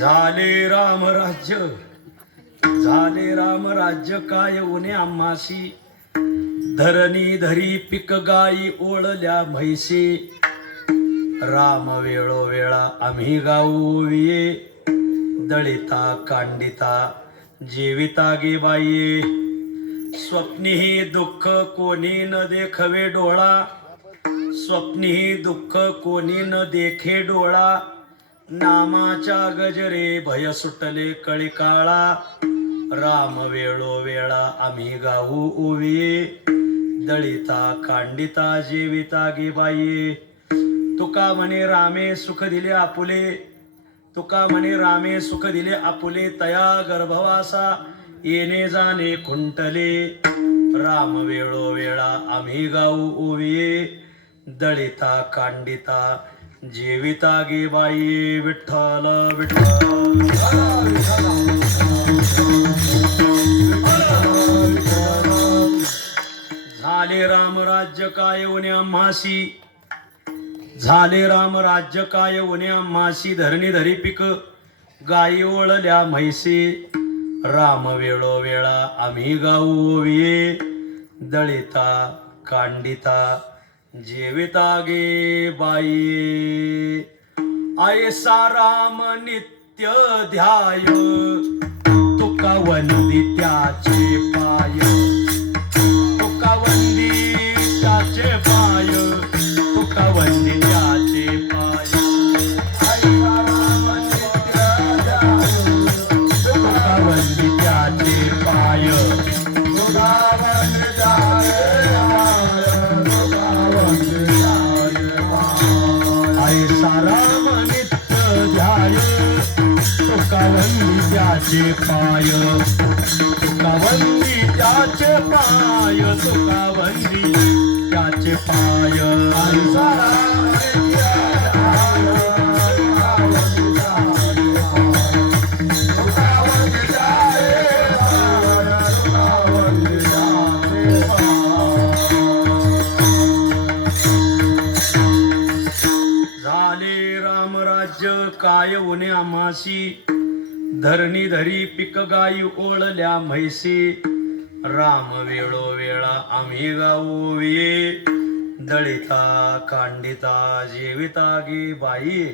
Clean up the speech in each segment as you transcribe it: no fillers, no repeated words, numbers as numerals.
झाले राम राज्य, झाले राम राज्य, काय उने आम्हासी. धरणी धरी पिक गाई ओळल्या म्हैसी. राम वेळोवेळा आम्ही गाऊ विये. दळिता कांडिता जेविता गे बाये. स्वप्नीही दुःख कोणी न देखवे डोळा. स्वप्नीही दुःख कोणी न देखे डोळा. नामाच्या गजरे भय सुटले कळी काळा. राम वेळोवेळा आम्ही गाऊ ओवी. दळिता कांडिता जेविता गे बाई. तुका म्हणे रामे सुख दिले आपुले. तुका म्हणे रामे सुख दिले आपुले. तया गर्भवासा येणे जाणे खुंटले. राम वेळोवेळा आम्ही गाऊ ओवी. दळिता कांडिता जेविता गे बाई. विठ्ठल विठ्ठल झाले राम राज्य काय उने आम्हासी. झाले राम राज्य काय उने आम्हासी. धरणी धरी पिक गाई ओळल्या म्हैसी. राम वेळोवेळा आम्ही गाऊ ओविये. दळिता कांडिता जेविता गे बाई. ऐसा राम नित्य ध्याय. तुका वंदी त्याचे पाय. तुका वंदी त्याचे पाय. तुका वंदी त्याचे पाय. ऐसा राम नित्य ध्याय. तुका वंदी त्याचे पाय. तुका वंदी त्याचे राम नित्य ध्याय. तुका वंदी त्याचे पाय. तुका वंदी त्याचे पाय. तुका वंदी त्याचे पाय. काय उने आम्हासी. धरणी धरी पिक गाई ओळल्या म्हैसी. राम वेळोवेळा आम्ही गाऊ विये. दळिता कांडिता जेविता गे बाई.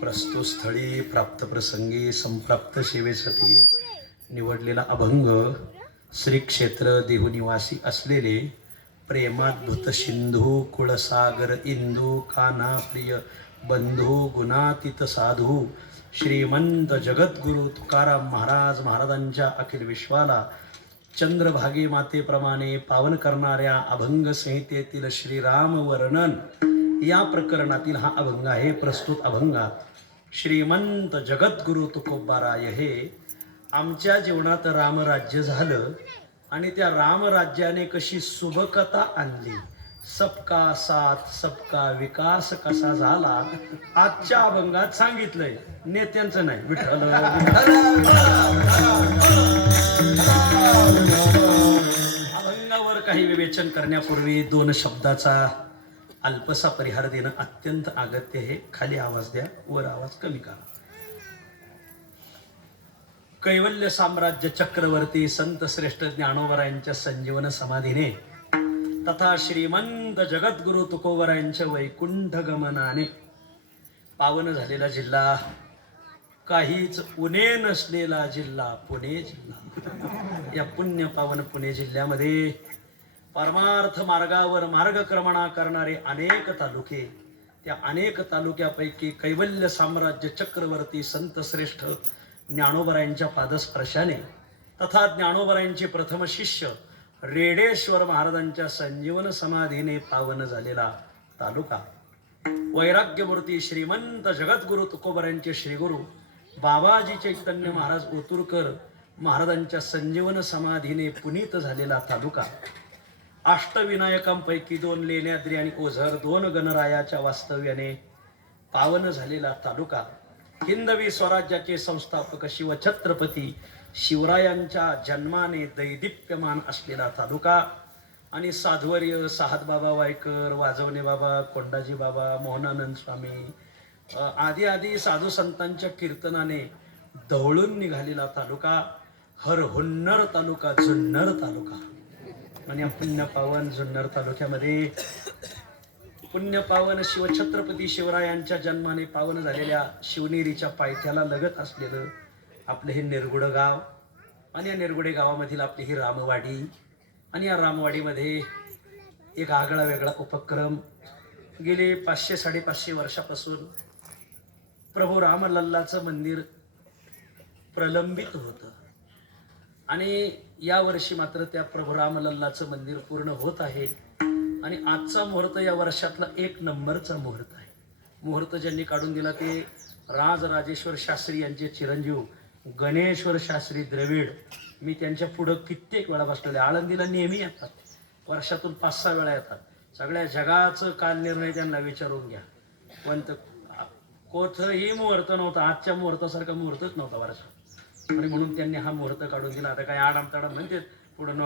प्रस्तुत स्थळी प्राप्त प्रसंगी संप्राप्त सेवेसाठी निवडलेला अभंग श्री क्षेत्र देहू निवासी असलेले प्रेमाद्भुत सिंधू कुळसागर इंदू कान्हा प्रिय बंधू गुणातीत साधू श्रीमंत जगद्गुरु तुकाराम महाराजांच्या अखिल विश्वाला चंद्रभागे मातेप्रमाणे पावन करणाऱ्या अभंग संहितेतील श्रीराम वर्णन या प्रकरणातील हा अभंग आहे. प्रस्तुत अभंग श्रीमंत जगद्गुरु तुकोबाराय हे आमच्या जीवनात रामराज्य झालं आणि त्या रामराज्याने कशी सुबकता आणली. सबका साथ सबका विकास कसा झाला आजच्या अभंगात सांगितलंय. नेत्यांचं नाही. विठ्ठल अभंगावर काही विवेचन करण्यापूर्वी दोन शब्दाचा अल्पसा परिहार देणं अत्यंत अगत्य आहे. खाली आवाज द्या, वर आवाज कमी करा. कैवल्य साम्राज्य चक्रवर्ती संत श्रेष्ठ ज्ञानोबरायांच्या संजीवन समाधीने तथा श्रीमंत जगद्गुरु तुकोबरायांच्या वैकुंठ गमनाने पावन झालेला जिल्हा, काहीच उणे नसलेला जिल्हा पुणे जिल्हा. या पुण्य पावन पुणे जिल्ह्यामध्ये परमार्थ मार्गावर मार्गक्रमणा करणारे अनेक तालुके. त्या अनेक तालुक्यापैकी कैवल्य साम्राज्य चक्रवर्ती संत श्रेष्ठ ज्ञानोबरायांच्या पादस्पर्शाने तथा ज्ञानोबरायांचे प्रथम शिष्य रेडेश्वर महाराजांच्या संजीवन समाधीने पावन झालेला तालुका वैराग्यमूर्ती श्रीमंत जगद्गुरु तुकोबरायांचे श्रीगुरु बाबाजी चैतन्य महाराज ओतूरकर महाराजांच्या संजीवन समाधीने पुनीत झालेला तालुका, अष्टविनायकांपैकी 2 लेण्याद्री आणि ओझर 2 गणरायाच्या वास्तव्याने पावन झालेला तालुका, हिंदवी स्वराज्याचे संस्थापक शिवछत्रपती शिवरायांच्या जन्माने दैदिप्यमान असलेला तालुका आणि साधवर्य साहतबाबा वायकर, वाजवणे बाबा, कोंडाजी बाबा, मोहनानंद स्वामी आदी आदी साधू संतांच्या कीर्तनाने ढवळून निघालेला तालुका, हर हुन्नर तालुका, जुन्नर तालुका. आणि पुण्यपावन जुन्नर तालुक्यामध्ये पुण्यपावन शिवछत्रपती शिवरायांच्या जन्माने पावन झालेल्या शिवनेरीच्या पायथ्याला लगत असलेलं आपलं हे निरगुड गाव आणि या निरगुडे गावामधील आपली ही रामवाडी. आणि या रामवाडीमध्ये एक आगळा वेगळा उपक्रम गेले 500-550 वर्षापासून प्रभू रामलल्लाचं मंदिर प्रलंबित होतं आणि या वर्षी मात्र त्या प्रभू रामलल्लाचं मंदिर पूर्ण होत आहे. आणि आजचा मुहूर्त या वर्षातला 1 नंबरचा मुहूर्त आहे. मुहूर्त ज्यांनी काढून दिला ते राजराजेश्वर शास्त्री यांचे चिरंजीव गणेश्वर शास्त्री द्रविड. मी त्यांच्या पुढं कित्येक वेळा बसलेले. आळंदीला नेहमी येतात, वर्षातून 5-6 वेळा येतात. सगळ्या जगाचं काल निर्णय त्यांना विचारून घ्या. पण कोठंही मुहूर्त नव्हता, आजच्या मुहूर्तासारखा मुहूर्तच नव्हता वर्षात. आणि म्हणून त्यांनी हा मुहूर्त काढून दिला. आता काय आडामताडा म्हणते पुढं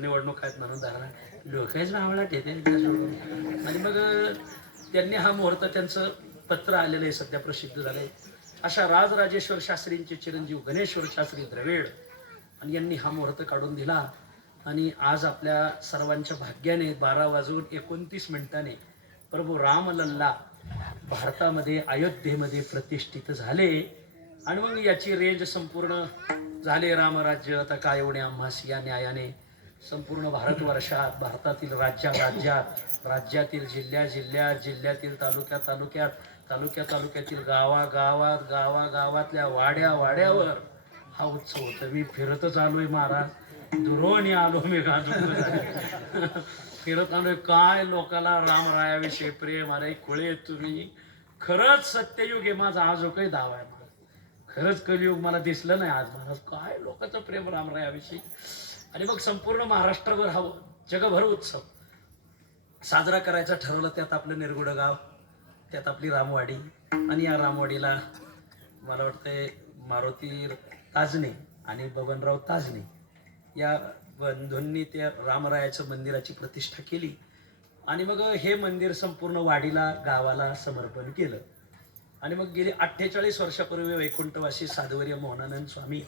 निवडणूक आहेत म्हणून धरणा लोकांच नावला ठेते. आणि मग त्यांनी हा मुहूर्त, त्यांचं पत्र आलेलं आहे, सध्या प्रसिद्ध झालंय. अशा राजराजेश्वर शास्त्रींचे चिरंजीव गणेश्वर शास्त्री द्रविड आणि यांनी हा मुहूर्त काढून दिला. आणि आज आपल्या सर्वांच्या भाग्याने 12:29 प्रभू रामलल्ला भारतामध्ये अयोध्येमध्ये प्रतिष्ठित झाले. आणि मग याची रेंज संपूर्ण झाले. रामराज्य आता काय एवढे आम्हास या न्यायाने संपूर्ण भारतवर्षात, भारतातील राज्यातील जिल्ह्यातील तालुक्यातील गावागावातल्या वाड्यावर हा उत्सव होता. मी फिरतच आलोय महाराज, दुरोणी आलो मी फिरत आलोय. काय लोकाला रामरायाविषयी प्रेम. अरे खुळे तुम्ही, खरंच सत्ययुग आहे माझा आज काही दावा आहे. खरंच कलियुग मला दिसलं नाही आज महाराज. काय लोकांचं प्रेम रामरायाविषयी. आणि मग संपूर्ण महाराष्ट्रावर हा जगभर उत्सव साजरा करायचा ठरवलं. त्यात आपलं निरगुड गाव, त्यात आपली रामवाडी. आणि या रामवाडीला मला वाटतंय मारुती ताजने आणि बबनराव ताजने या बंधूंनी त्या रामरायाच्या मंदिराची प्रतिष्ठा केली. आणि मग हे मंदिर संपूर्ण वाडीला, गावाला समर्पण केलं. आणि मग गेली 48 वर्षापूर्वी वैकुंठवासी साधवर्य मोहनानंद स्वामी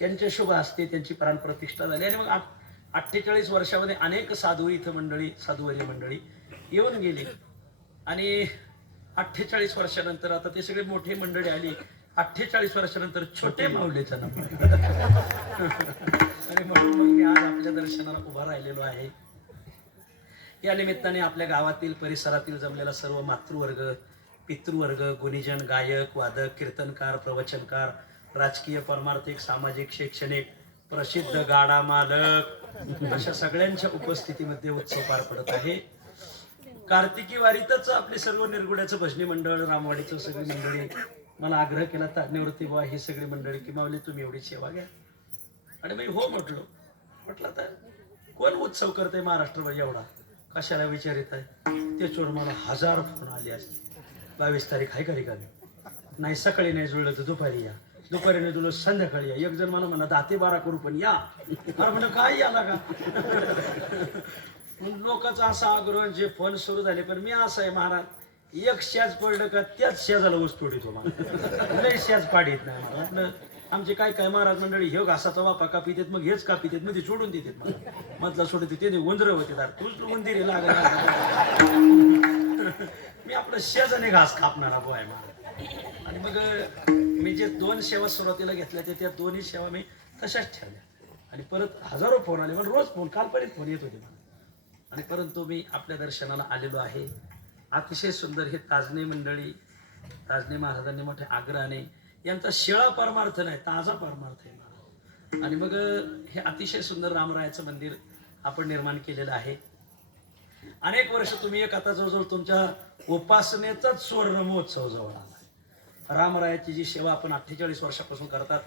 यांच्या शुभ हस्ते त्यांची प्राणप्रतिष्ठा झाली. आणि मग 48 वर्षामध्ये अनेक साधुवर्य मंडळी येऊन गेली. आणि 48 वर्षानंतर आता ते सगळे मोठे मंडळी आली. 48 वर्षानंतर छोटे माऊलीचा नंबर. आणि म्हणून मग मी आज आपल्या दर्शनाला उभा राहिलेलो आहे. या निमित्ताने आपल्या गावातील, परिसरातील जमलेला सर्व मातृवर्ग, पितृवर्ग, गुणीजन, गायक, वादक, कीर्तनकार, प्रवचनकार, राजकीय, परमार्थिक, सामाजिक, शैक्षणिक, प्रसिद्ध गाडा मालक अशा सगळ्यांच्या उपस्थितीमध्ये उत्सव पार पडत आहे. कार्तिकी वारीतच आपले सर्व निरगुड्याचं भजनी मंडळ, रामवाडीचं सगळी मंडळी मला आग्रह केला ताज्ञवरती बा ही सगळी मंडळी की माऊली तुम्ही एवढी सेवा घ्या. आणि मी हो म्हटलं तर कोण उत्सव करते महाराष्ट्रभर एवढा, कशाला विचारित आहे. त्याच्यावर मला 1000 फोन आले असते. 22 तारीख आहे का रिकामी? नाही सकाळी नाही जुळलं तर दुपारी या, दुपारी नाही जुळलं संध्याकाळी या. एक जण मला म्हणा 10 ते 12 करू पण या. म्हणलं काय याला का. लोकांचा असा आग्रह, जे फोन सुरू झाले. पण मी असं आहे महाराज, एक शेज पडलं का त्याच शेजाला ऊस तोडीतो मला, लय शेज पाडीत नाही. म्हटलं आमचे काय महाराज मंडळी हे घासाचा वापा कापीत आहेत, मग हेच कापीत आहेत, मध्ये सोडून देतात मला. मधला सोडत ते उंदर होते दार, तूच उंदिरी लागला. मी आपलं शेजाने घास कापणारा बोय मला. आणि मग मी जे 2 सेवा सुरुवातीला घेतल्या त्या 2ही सेवा मी तशाच ठेवल्या. आणि परत हजारो फोन आले, पण रोज फोन, कालपर्यंत फोन येत होते मला. आणि परंतु मी आपल्या दर्शनाला आलेलो आहे. अतिशय सुंदर हे ताजने मंडळी, ताजने महाराजांनी मोठ्या आग्रहाने, यांचा शिळा परमार्थ नाही, ताजा परमार्थ आहे. आणि मग हे अतिशय सुंदर रामरायाचं मंदिर आपण निर्माण केलेलं आहे. अनेक वर्ष तुम्ही एक आता जवळजवळ तुमच्या उपासनेचाच सुवर्ण महोत्सव जवळ आला. रामरायाची जी सेवा आपण 48 वर्षापासून करतात,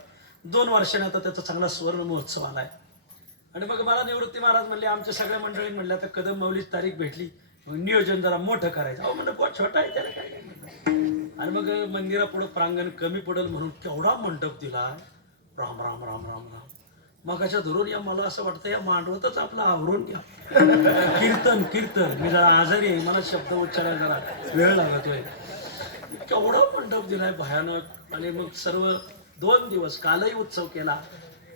2 वर्षाने आता त्याचा चांगला सुवर्ण महोत्सव आलाय. आणि मग मला निवृत्ती महाराज म्हणले, आमच्या सगळ्या मंडळी म्हणले आता कदम मौलीची तारीख भेटली, मग नियोजन जरा मोठं करायचं. अहो म्हणलं पोट छोटा आहे त्याला काय. आणि मग मंदिरापुढं प्रांगण कमी पडेल म्हणून केवढा मंडप दिला. राम राम राम राम राम. मगाच्या धरून या मला असं वाटतं या मांडवतच आपलं आवरून घ्या. कीर्तन कीर्तन. मी जरा आजारी आहे, मला शब्द उच्चारायला जरा वेळ लागतोय. केवढा मंडप दिलाय भयानक. आणि मग सर्व 2 दिवस, कालही उत्सव केला,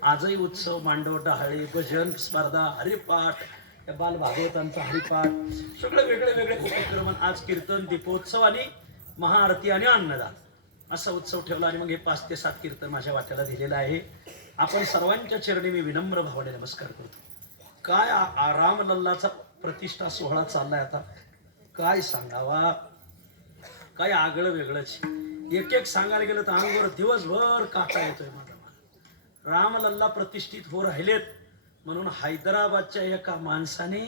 आजही उत्सव, मांडव, डहाळे, भजन स्पर्धा, हरिपाठ, या बाल भागवतांचा हरिपाठ, सगळे वेगळे वेगळे उपक्रम. आज कीर्तन, दीपोत्सव आणि महाआरती आणि अन्नदान असा उत्सव ठेवला. आणि मग हे 5 ते 7 कीर्तन माझ्या वाट्याला दिलेलं आहे. आपण सर्वांच्या चरणी मी विनम्र भावाने नमस्कार करतो. काय रामलल्लाचा प्रतिष्ठा सोहळा चाललाय आता, काय सांगावा. काय आगळं वेगळंच. एक एक सांगायला गेलं तर अंगावर दिवसभर काटा येतोय माझा. रामलल्ला प्रतिष्ठित हो राहिलेत म्हणून हैदराबादच्या एका माणसाने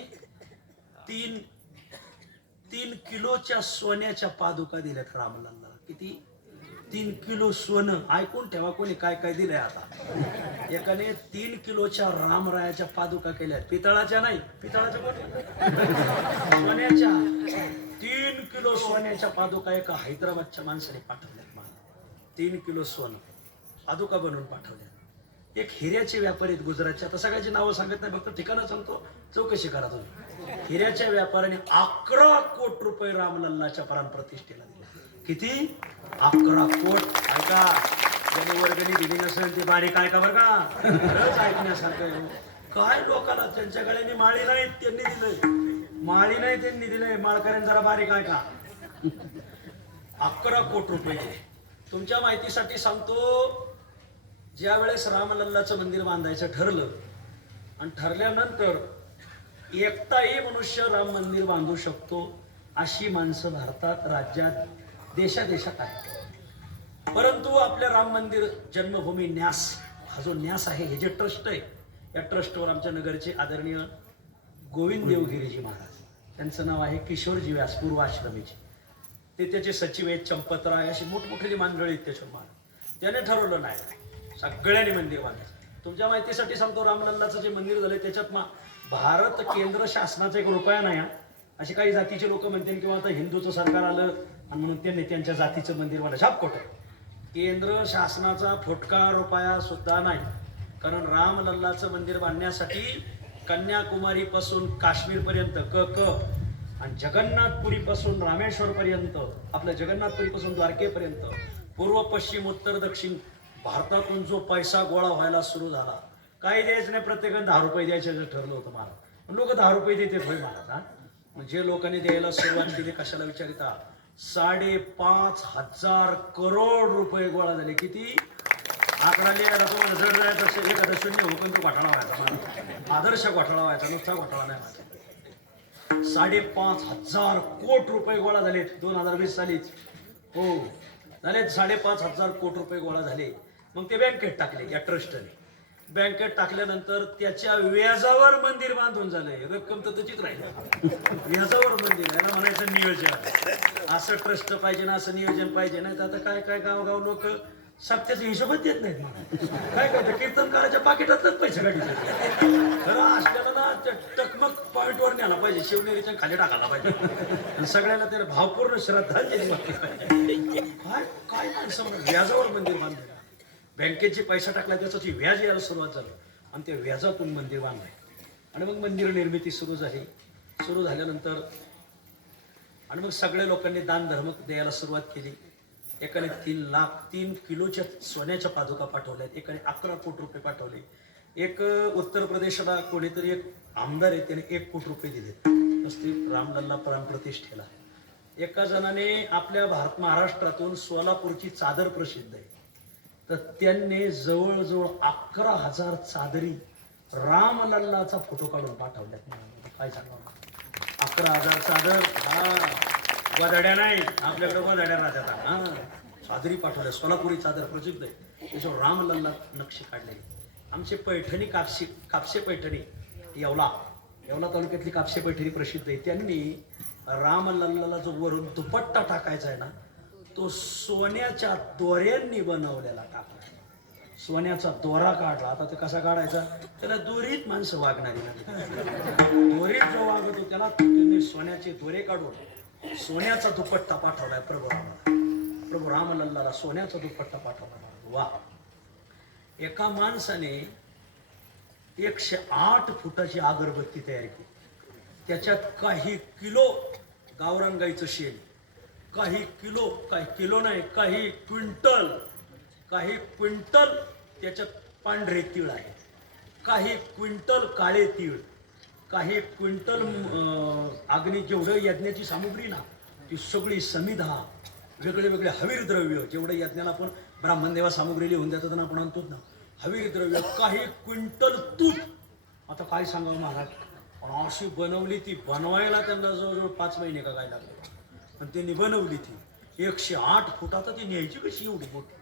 3 किलोच्या सोन्याच्या पादुका दिल्यात रामलल्ला. किती? 3 किलो सोनं. ऐकून ठेवा, कोणी काय काय दिलंय आता. एकाने 3 किलोच्या रामरायाच्या पादुका केल्यात. पितळाच्या नाही, पितळाच्या सोन्याच्या. 3 किलो सोन्याच्या पादुका एका हैदराबादच्या माणसाने पाठवल्यात मला. 3 किलो सोनं पादुका बनवून पाठवल्या. एक हिऱ्याचे व्यापारी आहेत गुजरातचे. आता सगळ्याची नावं सांगत नाही, फक्त ठिकाणं सांगतो, चौकशी करा तुम्ही. हिऱ्याच्या व्यापाऱ्याने 11 कोटी रुपये रामलल्लाच्या प्राणप्रतिष्ठेला दिले. किती? 11 कोट. ऐका, ज्याने वर्गणी दिली नसेल ती बारीक ऐका बरं का. खरंच ऐकण्यासारखं. काय लोकांना त्यांच्या गळ्याने माळी नाहीत, त्यांनी दिलंय. माळी नाही, त्यांनी दिलंय. माळकऱ्यांनी जरा बारीक ऐका. 11 कोटी रुपये. तुमच्या माहितीसाठी सांगतो, ज्या वेळेस रामलल्लाचं मंदिर बांधायचं ठरलं आणि ठरल्यानंतर एकटाही मनुष्य राम मंदिर बांधू शकतो अशी माणसं भारतात, राज्यात, देशादेशात आहे. परंतु आपल्या राम मंदिर जन्मभूमी न्यास, हा जो न्यास आहे, हे जे ट्रस्ट आहे, या ट्रस्टवर आमच्या नगरचे आदरणीय गोविंद देवगिरीजी महाराज, त्यांचं नाव आहे किशोरजी व्यास, पूर्वाश्रमीचे. ते त्याचे सचिव आहेत, चंपतराय, अशी मोठमोठी मंडळी आहेत त्याच्यावर महाराज. त्याने ठरवलं नाही, सगळ्यांनी मंदिर बांधायचं. तुमच्या माहितीसाठी सांगतो, रामलल्लाचं जे मंदिर झालंय त्याच्यात भारत केंद्र शासनाचा 1 रुपया नाही. असे काही जातीचे लोक म्हणतील किंवा आता हिंदूचं सरकार आलं आणि म्हणून त्यांनी त्यांच्या जातीचं मंदिर बांधलं. शाप खोटं. केंद्र शासनाचा फुटका रुपया सुद्धा नाही. कारण रामलल्लाचं मंदिर बांधण्यासाठी कन्याकुमारी पासून काश्मीर पर्यंत क आणि जगन्नाथपुरी पासून रामेश्वर पर्यंत, आपल्या जगन्नाथपुरी पासून द्वारकेपर्यंत, पूर्व पश्चिम उत्तर दक्षिण भारतातून जो पैसा गोळा व्हायला सुरू झाला, काही द्यायचं नाही, प्रत्येकाने 10 रुपये द्यायचे ठरलं होतं मला. लोक 10 रुपये देते होय मला. जे लोकांनी द्यायला सुरुवात केली, कशाला विचारिता, 5,500 करोड रुपये गोळा झाले. किती? आकडा लिहायला तुम्हाला जड जायचं असेल, एखादा शून्य हुकून तो घोटाळा व्हायचा मला. आदर्श घोटाळा व्हायचा, नुसता घोटाळा नाही व्हायचा. 5,500 कोटी रुपये गोळा झाले 2020 सालीच. हो झाले 5,500 कोटी रुपये गोळा झाले. मग ते बँकेत टाकले या ट्रस्टने. बँकेत टाकल्यानंतर त्याच्या व्याजावर मंदिर बांधून झालंय. रक्कम तर त्याचीच राहिली, व्याजावर मंदिर. याला म्हणायचं नियोजन. असं ट्रस्ट पाहिजे ना, असं नियोजन पाहिजे. नाही तर आता काय काय गावगाव लोक सप्त्याचा हिशोबच देत नाहीत मला. काय करतं, कीर्तनकाराच्या पाकिटातच पैसे काढायचे. खरं असल्याला ना त्या टकमक पॉईंटवर न्यायला पाहिजे, शिवनेरीच्या खाली टाकायला पाहिजे आणि सगळ्यांना त्याला भावपूर्ण श्रद्धांजली वाटली पाहिजे. काय काय माणसं व्याजावर मंदिर बांधलं. बँकेचे पैसा टाकला, त्याची व्याज यायला सुरुवात झाली आणि त्या व्याजातून मंदिर बांधलंय. आणि मग मंदिर निर्मिती सुरू झाली. सुरू झाल्यानंतर आणि मग सगळ्या लोकांनी दान धर्म द्यायला सुरुवात केली. एकाने 3 किलोच्या सोन्याच्या पादुका पाठवल्यात, एकाने 11 कोटी रुपये पाठवले. एक उत्तर प्रदेशला कोणीतरी एक आमदार आहे, त्याने 1 कोटी रुपये दिले नुसती रामलल्ला प्राणप्रतिष्ठेला. एका जणाने आपल्या महाराष्ट्रातून सोलापूरची चादर प्रसिद्ध आहे, तर त्यांनी जवळजवळ 11,000 चादरी रामलल्लाचा फोटो काढून पाठवल्यात. काय सांगा, 11,000 चादर. हा गोदाड्या नाही, आपल्याकडे गोदाड्या राहतात. हा चादरी पाठवल्या. सोलापुरी चादर प्रसिद्ध आहे, त्याच्यावर रामलल्ला नक्षी काढले. आमचे पैठणी कापसे पैठणी येवला तालुक्यातली कापसे पैठणी प्रसिद्ध आहे. त्यांनी रामलल्लाला जो वरून दुपट्टा टाकायचा आहे ना, तो सोन्याच्या दोऱ्यांनी बनवलेला टाकला. सोन्याचा दोरा काढला. आता ते कसा काढायचा, त्याला दोरीत माणसं वागणारी लागली. दोरीत जो वागतो त्याला त्यांनी सोन्याचे दोरे काढून सोन्याचा दुपट्टा पाठवलाय प्रभू रामाला. प्रभू रामलल्लाला सोन्याचा दुपट्टा पाठवला. वा. एका माणसाने 108 फुटाची अगरबत्ती तयार केली. त्याच्यात काही किलो गावरान गाईचं शेण, काही किलो नाही, काही क्विंटल त्याच्यात पांढरे तीळ आहे, काही क्विंटल काळे तीळ, काही क्विंटल अग्नी जेवढं यज्ञाची सामुग्री ना ती सगळी समिधा, वेगळे वेगळे हवीर द्रव्य, जेवढं यज्ञाला आपण ब्राह्मण देवा सामुग्री लिहून देतात ना आपण आणतो ना, हवीर द्रव्य, काही क्विंटल तूप. आता काय सांगावं महाराज, पण अशी बनवली ती. बनवायला त्यांना जवळजवळ 5 महिने का काय लागले. पण त्यांनी बनवली ती 108 फुटात. ती न्यायची कशी एवढी मोठी.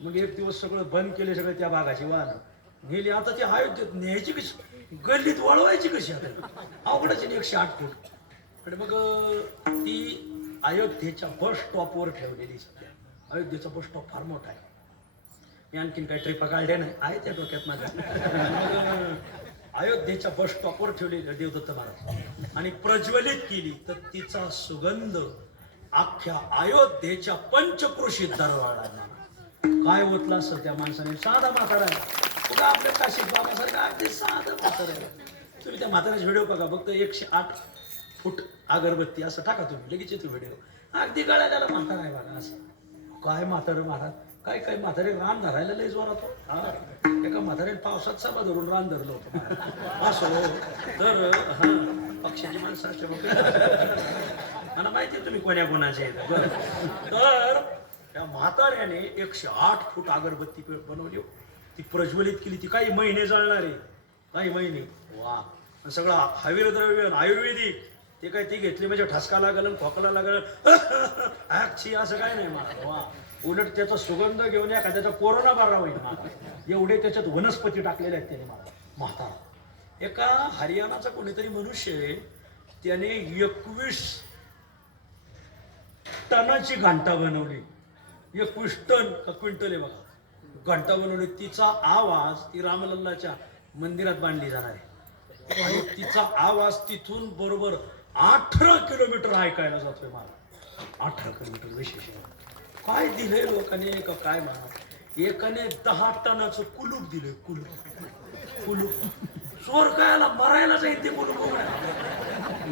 मग एक दिवस सगळं बंद केले, सगळे त्या भागाची वाहन नेली. आता ती अयोध्येत न्यायची कशी, गल्लीत वळवायची कशी, आता अवघडच 108 फूट. आणि मग ती अयोध्येच्या बस स्टॉपवर ठेवलेली. सध्या अयोध्येचा बस स्टॉप फार मोठा आहे. मी आणखीन काही ट्रिपा काढल्या नाही, आहे त्या डोक्यात माझ्या. अयोध्येच्या बस स्टॉपवर ठेवली देवदत्त महाराज आणि प्रज्वलित केली. तर तिचा सुगंध अख्ख्या अयोध्येच्या पंचक्रोशीत दरवळला. काय होतला असं त्या माणसाने. साधा म्हातारा कुठं आपल्या काशीत बाबासारखं अगदी साधं म्हातारा. तुम्ही त्या म्हाताऱ्याचे व्हिडिओ बघा. फक्त 108 फूट अगरबत्ती असं टाका तुम्ही, लगेच येतो व्हिडिओ. अगदी गळ्याला म्हातारा आहे बघा असं. काय म्हातारं महाराज. काय काय म्हातारे रान धरायला लय जोरात. हा, एका म्हाताऱ्याने पावसात सभा धरून रान धरलं होतं असो. तर हा, पक्षाची माणसं असते मग मला माहिती तुम्ही कोण्या कोणाचे आहेत. तर त्या म्हाताऱ्याने 108 फूट अगरबत्ती बनवली. ती प्रज्वलित केली. ती काही महिने जळणार आहे, काही महिने. वा. सगळं हवीर द्रव्य आयुर्वेदिक. ते काय ती घेतली म्हणजे ठसका लागल, खोकला लागल, असं काय नाही मला. वा. उलट त्याचा सुगंध घेऊन एखाद्याचा कोरोना बरा होईल एवढे त्याच्यात वनस्पती टाकलेल्या आहेत त्याने. मला म्हातारा. एका हरियाणाचा कोणीतरी मनुष्य आहे, त्याने 21 टनाची घंटा बनवली. 21 टन का क्विंटल आहे बघा घंटा बनवली. तिचा आवाज ती रामलल्लाच्या मंदिरात बांधली जाणार आहे आणि तिचा आवाज तिथून बरोबर 18 किलोमीटर ऐकायला जातोय मला. 18 किलोमीटर. विशेष काय दिलंय लोकांनी का काय म्हणा. एकाने 10 टनाचं कुलूप दिलंय. कुलूप चोर कायला मरायला जाईल ते कुलूप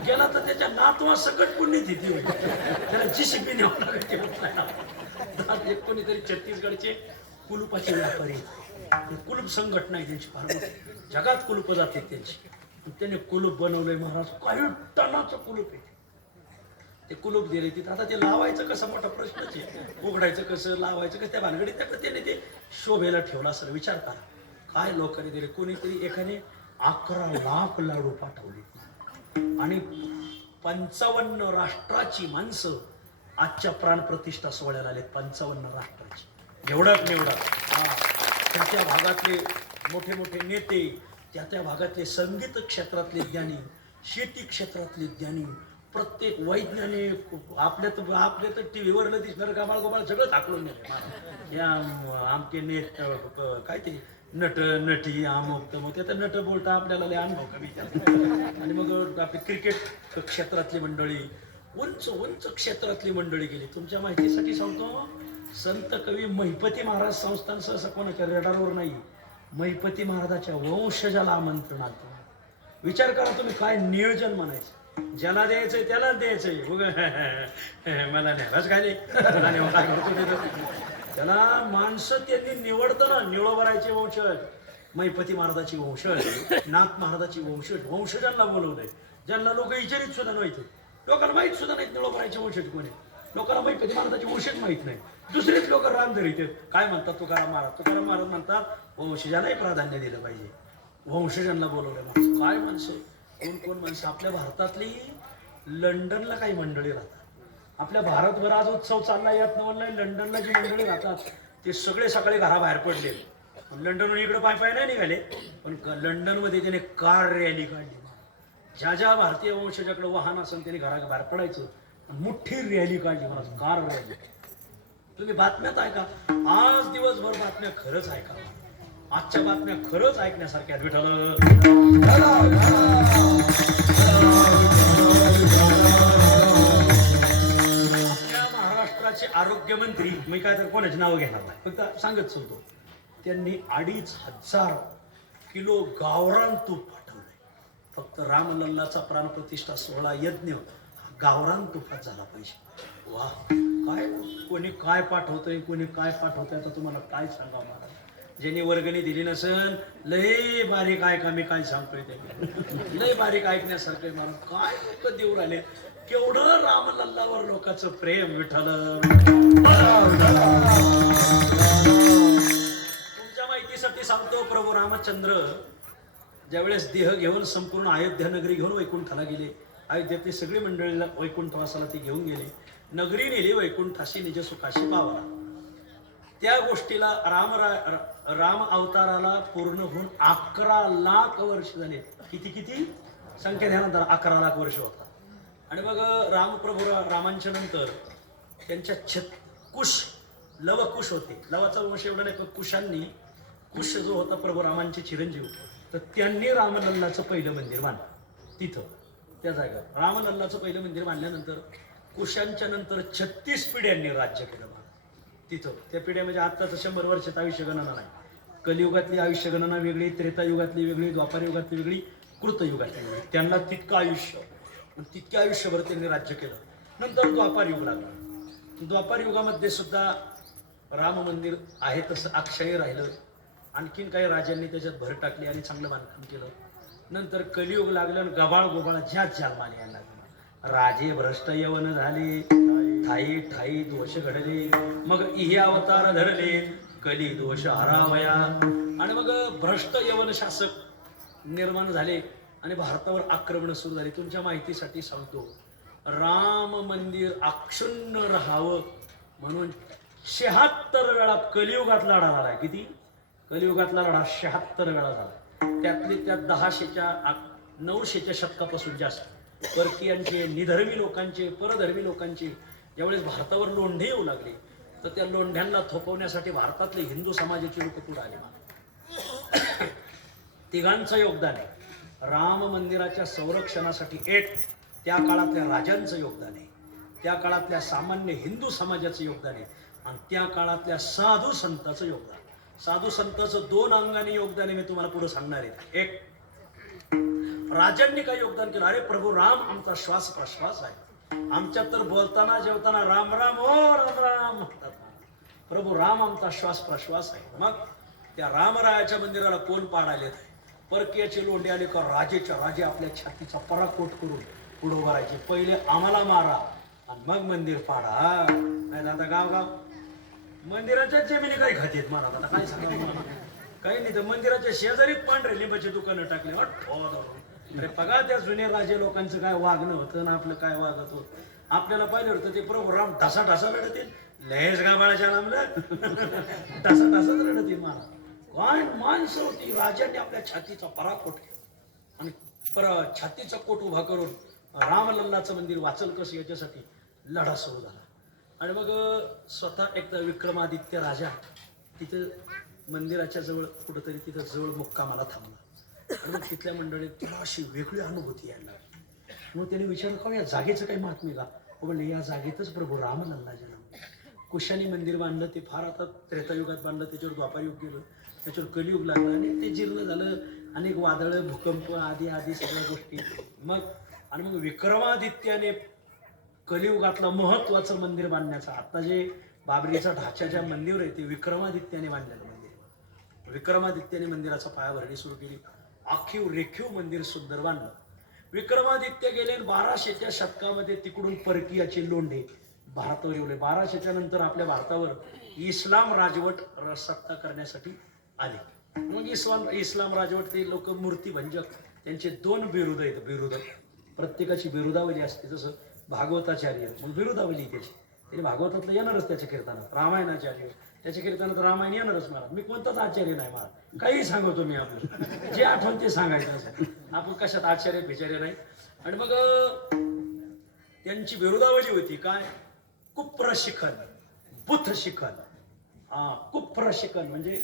गेला तर त्याच्या नातवा सकट पुण्य तिथे होईल. त्याला जीसीबी न्यावं लागेल. एक कोणीतरी छत्तीसगडचे कुलुपाचे व्यापारी, कुलूप संघटना आहे त्यांची फार मोठी, जगात कुलूप जाते त्यांची. त्याने कुलूप बनवलंय महाराज. काही टनाचं कुलूप आहे. ते कुलूप दिले तिथं. आता ते लावायचं कसं मोठा प्रश्नच आहे. उघडायचं कसं, लावायचं कसं, त्या भानगडीत त्याने ते शोभेला ठेवला असेल. विचार करा काय लोकांनी दिले. कोणीतरी एकाने 11 लाख लाडू पाठवले आणि 55 राष्ट्राची माणसं आजच्या प्राणप्रतिष्ठा सोहळ्याला आले. 55 राष्ट्राची. एवढाच निवडा. हा, त्या भागातले मोठे मोठे नेते, त्या भागातले संगीत क्षेत्रातले ज्ञानी, शेती क्षेत्रातले ज्ञानी, प्रत्येक वैज्ञानिक, आपल्या तर टीव्हीवरलं दिसणार गाबाळ गोबाळ सगळं दाखवून नेले. या आमके नेट काय ते नट नटी अमुक मग ते तर नट बोलता आपल्याला लय अनुभव कमी. आणि मग आपली क्रिकेट क्षेत्रातली मंडळी, उंच उंच क्षेत्रातली मंडळी गेली. तुमच्या माहितीसाठी सांगतो, संत कवी महिपती महाराज संस्थान सहसा कोणाच्या रेडारवर नाही. महिपती महाराजाच्या वंशजाला आमंत्रण आलं. विचार करा तुम्ही काय नियोजन म्हणायचं. ज्याला द्यायचंय त्यालाच द्यायचंय. मला नाही बस काय त्याला माणसं त्यांनी निवडतं ना. निळोबरायचे वंशज, महिपती महाराजाची वंशज, नाथ महाराजाची वंशज, वंशजांना बोलवलंय. ज्यांना लोक विचारित सुद्धा नव्हते. लोकांना माहित सुद्धा नाहीत निळोबरायचे वंशज कोणी. लोकांना महिपती महाराजाची वंशज माहित नाही. दुसरेच लोक राम धरीत काय म्हणतात. तुकाराम महाराज म्हणतात वंशजालाही प्राधान्य दिलं पाहिजे. वंशजांना बोलवलं. माणसं काय माणसं, कोण माणसं. आपल्या भारतातली लंडनला काही मंडळी राहतात. आपल्या भारतभर आज उत्सव चालला यात नवलला. लंडनला जी मंडळी राहतात ते सगळे सकाळी घराबाहेर पडले. लंडनहून इकडे पाय नाही निघाले, पण लंडनमध्ये त्याने कार रॅली काढली. ज्या ज्या भारतीय वंशाच्याकडे वाहन असेल त्यांनी घराबाहेर पडायचं, मोठी रॅली काढली, मला कार रॅली. तुम्ही बातम्यात ऐका, आज दिवसभर बातम्या खरंच ऐका, आजच्या बातम्या खरंच ऐकण्यासारख्या. विठ्ठल आपल्या महाराष्ट्राचे आरोग्यमंत्री, मी काय तर कोणाचे नाव घेणार नाही, फक्त सांगत चालतो, त्यांनी 2,500 किलो गावरान तूप पाठवलंय. फक्त रामलल्लाचा प्राणप्रतिष्ठा सोहळा यज्ञ गावरान तुपात झाला पाहिजे. वा, काय कोणी काय पाठवतंय, कोणी काय पाठवतंय, आता तुम्हाला काय सांगा मला. ज्यांनी वर्गणी दिली नसेल, लय बारीक ऐका, मी काय सांगतोय ते लय बारीक ऐकण्यासारखं मला. काय लोक देऊ राहिले, केवढं रामलल्लावर लोकांचं प्रेम. विठ्ठल तुमच्या माहितीसाठी सांगतो, प्रभू रामचंद्र ज्यावेळेस देह घेऊन संपूर्ण अयोध्या नगरी घेऊन वैकुंठाला गेले, अयोध्येतली सगळी मंडळीला वैकुंठवासाला ते घेऊन गेले, नगरी नेली वैकुंठाशी निज सुखाशी पावला. त्या गोष्टीला राम अवताराला पूर्ण होऊन 11 लाख वर्ष झाले. किती किती संख्या ध्यानात, 11 लाख वर्ष होता. आणि मग रामप्रभू रामांच्या नंतर त्यांच्या कुश लवकुश होते, लवाचा वंश एवढा नाही, पण कुशांनी, कुश जो होता प्रभू रामांचे चिरंजीव, तर त्यांनी रामलल्लाचं पहिलं मंदिर बांधलं तिथं त्या जागेवर. रामलल्लाचं पहिलं मंदिर बांधल्यानंतर कुशांच्या नंतर 36 पिढ्यांनी राज्य केलं तिथं. त्या पिढ्या म्हणजे आत्ताचं 100 वर्षात आयुष्य गणना नाही. कलियुगातली आयुष्य गणना वेगळी, त्रेतायुगातली वेगळी, द्वापार युगातली वेगळी, कृतयुगातली वेगळी. त्यांना तितकं आयुष्य, तितक्या आयुष्यभर त्यांनी राज्य केलं. नंतर द्वापार युग लागला. द्वापार युगामध्ये सुद्धा राम मंदिर आहे तसं अक्षय राहिलं. आणखीन काही राजांनी त्याच्यात भर टाकली आणि चांगलं बांधकाम केलं. नंतर कलियुग लागलं, गबाळ गोबाळ ज्याच जन्माला यायला लागला. राजे भ्रष्ट यवन झाले, ठाई ठाई दोष घडले, मग इहे अवतार धरले, कली दोष हरावया. आणि मग भ्रष्ट यवन शासक निर्माण झाले आणि भारतावर आक्रमण सुरू झाली. तुमच्या माहितीसाठी सांगतो, राम मंदिर अक्षुण्ण राहावं म्हणून 76 वेळा कलियुगात लढा झालाय. किती कलियुगातला लढा 76 वेळा झाला. त्यातली त्या 900च्या शतकापासून जास्त परकीयांचे, निधर्मी लोकांचे, परधर्मी लोकांचे ज्यावेळेस भारतावर लोंढे येऊ लागले, तर त्या लोंढ्यांना थोपवण्यासाठी भारतातले हिंदू समाजाचे लोक पुढे आले. तिघांचं योगदान आहे. राम मंदिराच्या संरक्षणासाठी एक त्या काळातल्या राजांचं योगदान आहे, त्या काळातल्या सामान्य हिंदू समाजाचं योगदान आहे, आणि त्या काळातल्या साधू संतांचं योगदान. साधू संतांचं 2 अंगाने योगदान आहे, मी तुम्हाला पुढे सांगणार आहे. एक, राजांनी काय योगदान केलं, अरे प्रभू राम आमचा श्वास प्रश्वास आहे. आमच्यात तर बोलताना जेवताना राम राम ओ राम राम म्हणतात. प्रभू राम आमचा श्वास प्रश्वास आहे. मग त्या रामरायाच्या मंदिराला कोण पाडायले? परकीयाचे लोंढे आले का राजेच्या राजे आपल्या छातीचा पराकोट करून पुढे उभारायचे. पहिले आम्हाला मारा आणि मग मंदिर पाडा. नाही आता गाव मंदिराच्या जमिनी काही खातेत मला, आता काय सांगा मला. काही नाही तर मंदिराच्या शेजारीच पांढरे लिंबाची दुकानं टाकले. अरे बघा त्या जुन्या राजे लोकांचं काय वागणं होतं ना आपलं काय वागत होत. आपल्याला पाहिलं होतं ते प्रभू राम ढासा ढासा रडतील, लयच गाबाळाच्या लांबलं ढासा ढासाच रडतील. मला काय माणसं होती. राजांनी आपल्या छातीचा पराकोट केला आणि छातीचा कोट उभा करून रामलल्लाचं मंदिर वाचल कसं याच्यासाठी लढा सुरू झाला. आणि मग स्वतः एकदा विक्रमादित्य राजा तिथं मंदिराच्या जवळ कुठंतरी तिथं जवळ मुक्कामाला थांबला. आणि मग तिथल्या मंडळीत त्याला अशी वेगळी अनुभूती यायला लागली. मग त्याने विचारलं का या जागेचं काही महात्म्य का? म्हणजे या जागेतच प्रभू रामलल्ला जन्मले. कुशानी मंदिर बांधलं, ते फार आता त्रेतायुगात बांधलं, त्याच्यावर द्वापारयुग गेलं, त्याच्यावर कलियुग लागलं आणि ते जीर्ण झालं. अनेक वादळं, भूकंप आदी आदी सगळ्या गोष्टी. मग विक्रमादित्याने कलियुगातलं महत्वाचं मंदिर बांधण्याचा, आता जे बाबरीचा ढाच्याच्या मंदिर आहे ते विक्रमादित्याने बांधलेलं मंदिर. विक्रमादित्याने मंदिराचा पायाभरणी सुरू केली. आखीव रेखीव मंदिर सुंदर बांधलं. विक्रमादित्य गेले 1200च्या शतकामध्ये तिकडून परकीयाचे लोंढे भारतावर येऊले. 1200च्या नंतर आपल्या भारतावर इस्लाम राजवट सत्ता करण्यासाठी आले. मग इस्लाम राजवट ते लोक मूर्तिभंजक, त्यांचे 2 बिरुद आहेत. बिरुद प्रत्येकाची बिरुदावली असते. जसं भागवताचार्य मग बिरुदावली त्याची भागवतातलं येणारच त्याच्या कीर्तनात. रामायणाचार्य त्याच्या कीर्तनात रामायण येणारच. महाराज मी कोणताच आचार्य नाही, महाराज काही सांगतो मी आपलं जे आठवण ते सांगायचं असं. आपण कशात आश्चर्य बिचार्य नाही. आणि मग त्यांची विरोधावली होती काय, कुप्र शिखन, बुथ शिखन. कुप्र शिखन म्हणजे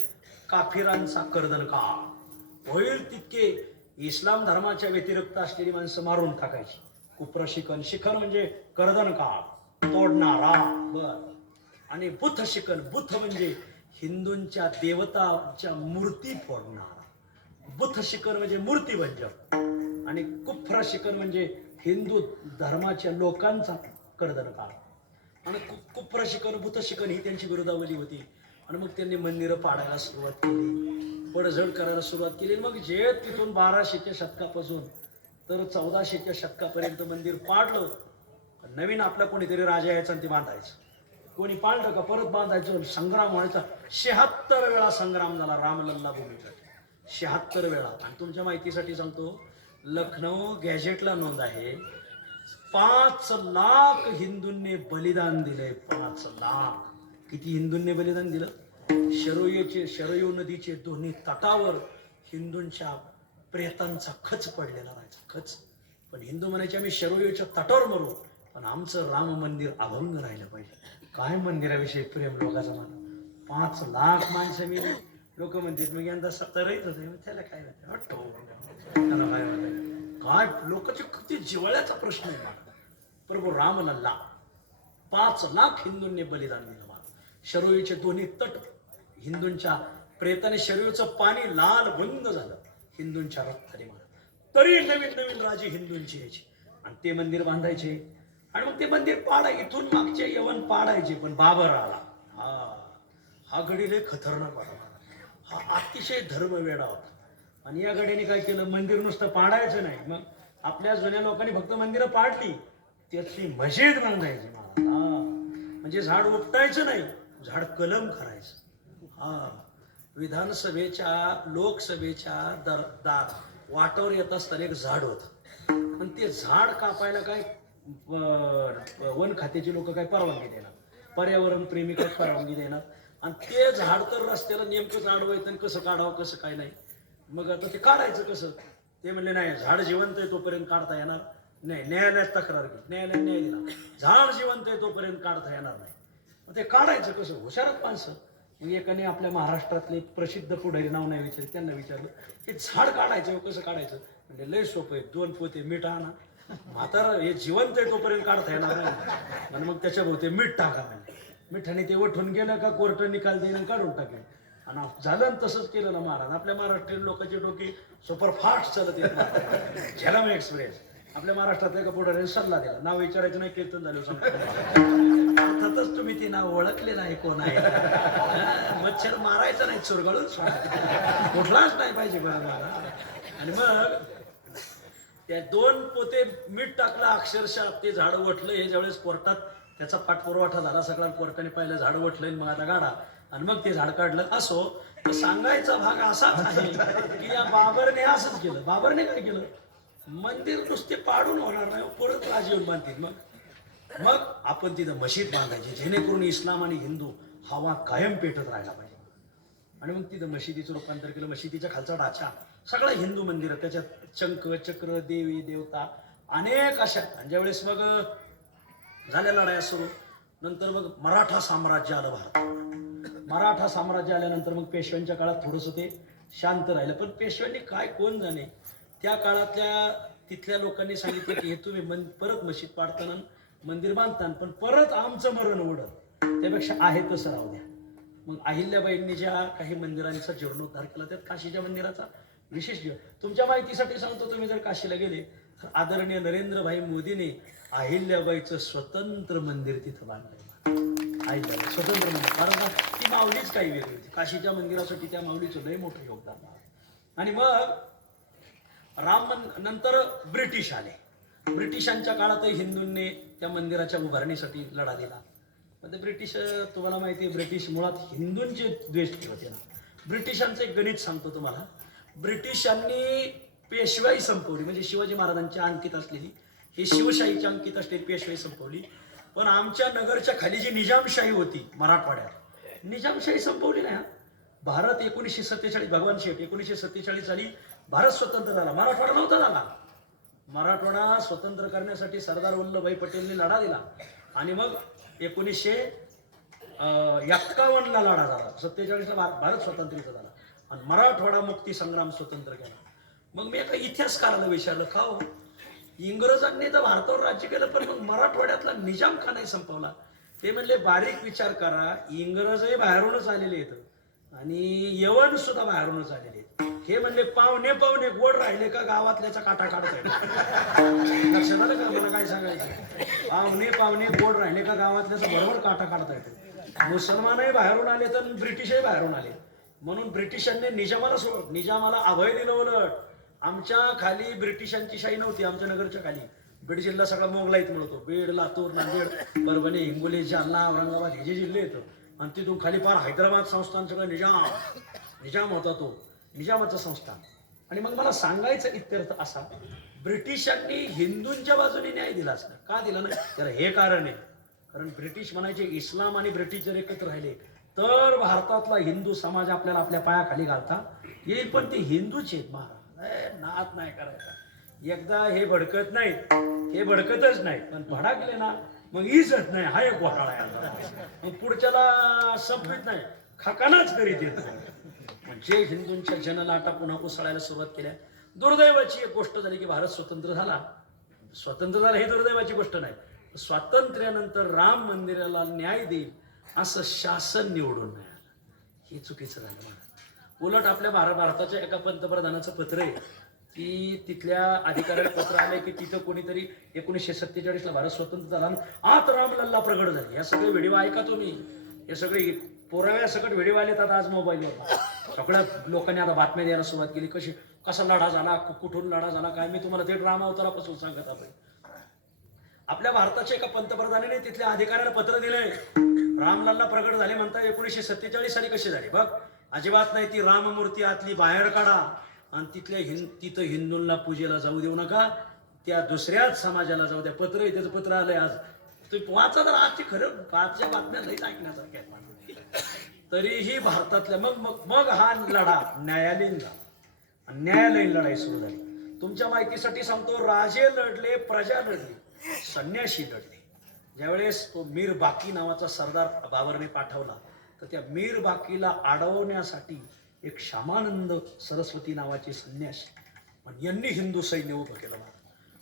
काफिरांचा कर्दन का होईल तितके इस्लाम धर्माच्या व्यतिरिक्त असलेली माणसं मारून टाकायची. कुप्र शिखन, शिखन म्हणजे कर्दन का तोडणारा. बर. आणि बुथ शिखन, बुथ म्हणजे हिंदूंच्या देवताच्या मूर्ती फोडणारा. बुथ शिखन म्हणजे मूर्ती भंजक. आणि कुफ्र शिखन म्हणजे हिंदू धर्माच्या लोकांचा कर्दन काळ. आणि कुफ्र शिखन, बुथ शिखन ही त्यांची विरोधावली होती. आणि मग त्यांनी मंदिरं पाडायला सुरुवात केली, पडझड करायला सुरुवात केली. मग जे तिथून 1200च्या शतकापासून तर 1400च्या शतकापर्यंत मंदिर पाडलं. नवीन आपला कोणीतरी राजा यायचा आणि ते बांधायचं. कोणी पाळलं का परत बांधायचं. संग्राम व्हायचा. 76 वेळा संग्राम झाला रामलल्ला भूमीसाठी. 76 वेळा. आणि तुमच्या माहितीसाठी सांगतो, लखनौ गॅझेटला नोंद आहे 5 लाख हिंदूंनी बलिदान दिले. 5 लाख. किती हिंदूंनी बलिदान दिलं? शरयू नदीचे दोन्ही तटावर हिंदूंच्या प्रेतांचा खच पडलेला राहायचा. खच. पण हिंदू म्हणायचे आम्ही शरयूच्या तटावर मरू, पण आमचं राम मंदिर अभंग राहिलं पाहिजे. काय मंदिराविषयी प्रेम लोकांचं म्हणा. 5 लाख माणसं मी लोक म्हणतात मग यंदा 70च होते. त्याला काय त्याला काय म्हणतात काय लोकांचे किती जिवाळ्याचा प्रश्न आहे. प्रभू रामलल्ला 5 लाख हिंदूंनी बलिदान दिलं. शरयूचे दोन्ही तट हिंदूंच्या प्रेताने शरयूचं पाणी लाल बंद झालं हिंदूंच्या रक्ताने मला. तरी नवीन नवीन राजे हिंदूंची यायचे आणि ते मंदिर बांधायचे. आणि मग ते मंदिर इथून मागचे यवन पाडायचे. पण बाबर आला. हा गडी लय खतरनाक होता. हा अतिशय धर्मवेडा होता. आणि या गडीने काय केलं, मंदिर नुसतं पाडायचं नाही, मग आपल्या जुन्या लोकांनी फक्त मंदिरं पाडली, त्याची मशीद बांधायची. म्हणजे झाड उपटायचं नाही, झाड कलम करायचं. विधानसभेच्या लोकसभेच्या दार वाटावर येत असताना एक झाड होतं. आणि ते झाड कापायला काय वन खात्याचे लोक काय परवानगी देणार, पर्यावरण प्रेमी काय परवानगी देणार. आणि ते झाड तर रस्त्याला नेमकंच आडवायचं आणि कसं काढावं कसं काय नाही. मग आता ते काढायचं कसं. ते म्हणले नाही, झाड जिवंत आहे तोपर्यंत काढता येणार नाही. न्यायालयात तक्रार केली, न्यायालयात न्याय दिला, झाड जिवंत आहे तोपर्यंत काढता येणार नाही. मग ते काढायचं कसं. हुशारच माणसं. मग एकाने आपल्या महाराष्ट्रातले प्रसिद्ध पुढारी नाव नाही विचारलं, त्यांना विचारलं हे झाड काढायचं कसं काढायचं. म्हणजे लय सोपं आहे, 2 पोते मीठ आणा, म्हातारा हे जिवंत आहे तोपर्यंत काढता येणार नाही. आणि मग त्याच्याभोवते मीठ टाका. म्हणजे मिठाने ते उठून गेलं का कोर्ट निकाल देणं काढून टाकेल. आणि झालं तसंच केलं ना महाराज. आपल्या महाराष्ट्रीयन लोकांची डोकी सुपरफास्ट चालत येत. झेलम एक्सप्रेस. आपल्या महाराष्ट्रातल्या एका पुढाऱ्याने सल्ला दिला, नाव विचारायचं नाही, कीर्तन झालं अर्थातच तुम्ही ते नाव ओळखले नाही कोण आहे. मच्छर मारायचं नाही, चुरगळून कुठलाच नाही पाहिजे बरोबर. आणि मग त्या 2 पोते मीठ टाकलं, अक्षरशः ते झाड वठलं. हे ज्यावेळेस कोर्टात त्याचा पाठपुरवठा झाला सगळा, कोर्टाने पहिलं झाड वठलं, मग आता गाडा, आणि मग ते झाड काढलं. असो, तर सांगायचा भाग असाच आहे की या बाबरने असंच केलं. बाबरने काय केलं, मंदिर नुसते पाडून होणार नाही, परत राज येऊन बांधतील. मग आपण तिथं मशीद बांधायची, जेणेकरून इस्लाम आणि हिंदू हवा कायम पेटत राहायला पाहिजे. आणि मग तिथं मशिदीचं रूपांतर केलं. मशिदीच्या खालचा ढाचा सगळं हिंदू मंदिर, त्याच्यात चंक चक्र देवी देवता अनेक अशा. आणि ज्यावेळेस मग झाल्या लढाया सुरू, नंतर मग मराठा साम्राज्य आलं भारतात. मराठा साम्राज्य आल्यानंतर मग पेशव्यांच्या काळात थोडंसं ते शांत राहिलं. पण पेशव्यांनी काय कोण जाणे, त्या काळातल्या तिथल्या लोकांनी सांगितलं की हे तुम्ही परत मशीद पाडताना मंदिर बांधताना, पण परत आमचं मरण उडत, त्यापेक्षा आहे तसं राहू द्या. मग अहिल्याबाईंनी ज्या काही मंदिरांचा जीर्णोद्धार केला, त्यात काशीच्या मंदिराचा विशेष जीवन. तुमच्या माहितीसाठी सांगतो, तुम्ही जर काशीला गेले तर आदरणीय नरेंद्रभाई मोदीने अहिल्याबाईचं स्वतंत्र मंदिर तिथं बांधलंय. अहिल्याबाई स्वतंत्र मंदिर, कारण ती माऊलीच काही वेगळी होती. काशीच्या मंदिरासाठी त्या माऊलीचं लय मोठं योगदान. आणि मग नंतर ब्रिटिश आले. ब्रिटिशांच्या काळातही हिंदूंनी त्या मंदिराच्या उभारणीसाठी लढा दिला. पण ते ब्रिटिश, तुम्हाला माहिती आहे, ब्रिटिश मुळात हिंदूंचे द्वेष होते ना. ब्रिटिशांचं एक गणित सांगतो तुम्हाला. ब्रिटिशांनी पेशवाई संपवली, म्हणजे शिवाजी महाराजांच्या अंकित असलेली, ही शिवशाहीच्या अंकित असलेली पेशवाई संपवली. पण आमच्या नगरच्या खाली जी निजामशाही होती मराठवाड्यात, निजामशाही संपवली नाही. भारत 1947, भगवान शेठ 1947 साली भारत स्वतंत्र झाला, मराठवाडा नव्हता झाला. मराठवाडा स्वतंत्र करण्यासाठी सरदार वल्लभभाई पटेलने लढा दिला आणि मग 1951ला लढा झाला, 47ला भारत स्वतंत्र्य झाला आणि मराठवाडा मुक्ती संग्राम स्वतंत्र केला. मग मी एका इतिहासकाराला विचारलं, का हो इंग्रजांनी तर भारतावर राज्य केलं पण मग मराठवाड्यातला निजाम का नाही संपवला? ते म्हणले बारीक विचार करा, इंग्रजही बाहेरूनच आलेले आहेत आणि यवन सुद्धा बाहेरूनच आलेले आहेत. हे म्हणले पाहुणे पाहुणे गोड राहिले का गावातल्याचा काटा काढता येतो. लक्षात आलं का मला काय सांगायचं? पाहुणे पाहुणे गोड राहिले का गावातल्याचा बरोबर काटा काढता येतो. मुसलमानही बाहेरून आले तर ब्रिटिशही बाहेरून आले म्हणून ब्रिटिशांनी निजामाला अभय दिलं. उलट आमच्या खाली ब्रिटिशांची शाही नव्हती. आमच्या नगरच्या खाली बीड जिल्हा सगळा मोगलाईत मिळतो. बीड, लातूर, नांदेड, परभणी, हिंगोली, जालना, औरंगाबाद हे जे जिल्हे येतं आणि तिथून खाली फार हैदराबाद संस्थान सगळं निजाम होता, तो निजामाचं संस्थान. आणि मग मला सांगायचं इत्यर्थ असा, ब्रिटिशांनी हिंदूंच्या बाजूने न्याय दिला असता. का दिला नाही? तर हे कारण आहे, कारण ब्रिटिश म्हणायचे इस्लाम आणि ब्रिटिश जर एकत्र राहिले तर भारतातला हिंदू समाज आपल्याला आपल्या पायाखाली घालता येईल. पण ते हिंदूच आहेत महाराज, नात नाही करायचा. एकदा हे भडकत नाहीत, हे भडकतच नाहीत, पण भडकले ना मग इजत नाही. हा एक घोटाळा आहे. मग पुढच्याला संपवित नाही, खाकानाच करीत येत. म्हणजे हिंदूंच्या जनलाटा पुन्हा उसळायला सुरुवात केल्या. दुर्दैवाची एक गोष्ट झाली की भारत स्वतंत्र झाला ही दुर्दैवाची गोष्ट नाही. स्वातंत्र्यानंतर राम मंदिराला न्याय देईल असं शासन निवडून नाही आलं. हे चुकीचं झालं मला. उलट आपल्या भारताच्या एका पंतप्रधानाचं पत्र आहे की तिथल्या अधिकाऱ्याला पत्र आलंय की तिथं कोणीतरी 1947ला भारत स्वतंत्र झाला, आत रामलल्ला प्रगट झाले. या सगळे व्हिडिओ ऐका तुम्ही, हे सगळे पुराव्या सकट व्हिडिओ आलेत आता आज मोबाईलवर. सगळ्या लोकांनी आता बातम्या द्यायला सुरुवात केली, कसा लढा झाला, कुठून लढा झाला काय. मी तुम्हाला थेट रामावतारापासून सांगत आपण. आपल्या भारताच्या एका पंतप्रधानाने तिथल्या अधिकाऱ्याला पत्र दिलंय, रामलल्ला प्रगट झाले म्हणता 1947 साली कसे झाले बघ. अजिबात नाही, ती राममूर्ती आतली बाहेर काढा आणि तिथं हिंदूंना पूजेला जाऊ देऊ नका, त्या दुसऱ्याच समाजाला जाऊ द्या. पत्र आहे, त्याचं पत्र आलंय आज. तुम्ही वाचा तर आजची खरं आजच्या बातम्या लईच ऐकण्यासारख्या आहेत. तरीही भारतातल्या मग हा लढा न्यायालयीन लढाई सुरू झाली. तुमच्या माहितीसाठी सांगतो, राजे लढले, प्रजा लढली, संन्यासी लढले. ज्यावेळेस तो मीर बाकी नावाचा सरदार बाबरने पाठवला तर त्या मीर बाकीला अडवण्यासाठी एक श्यामानंद सरस्वती नावाचे संन्यासी पण यांनी हिंदू सैन्य उभं केलं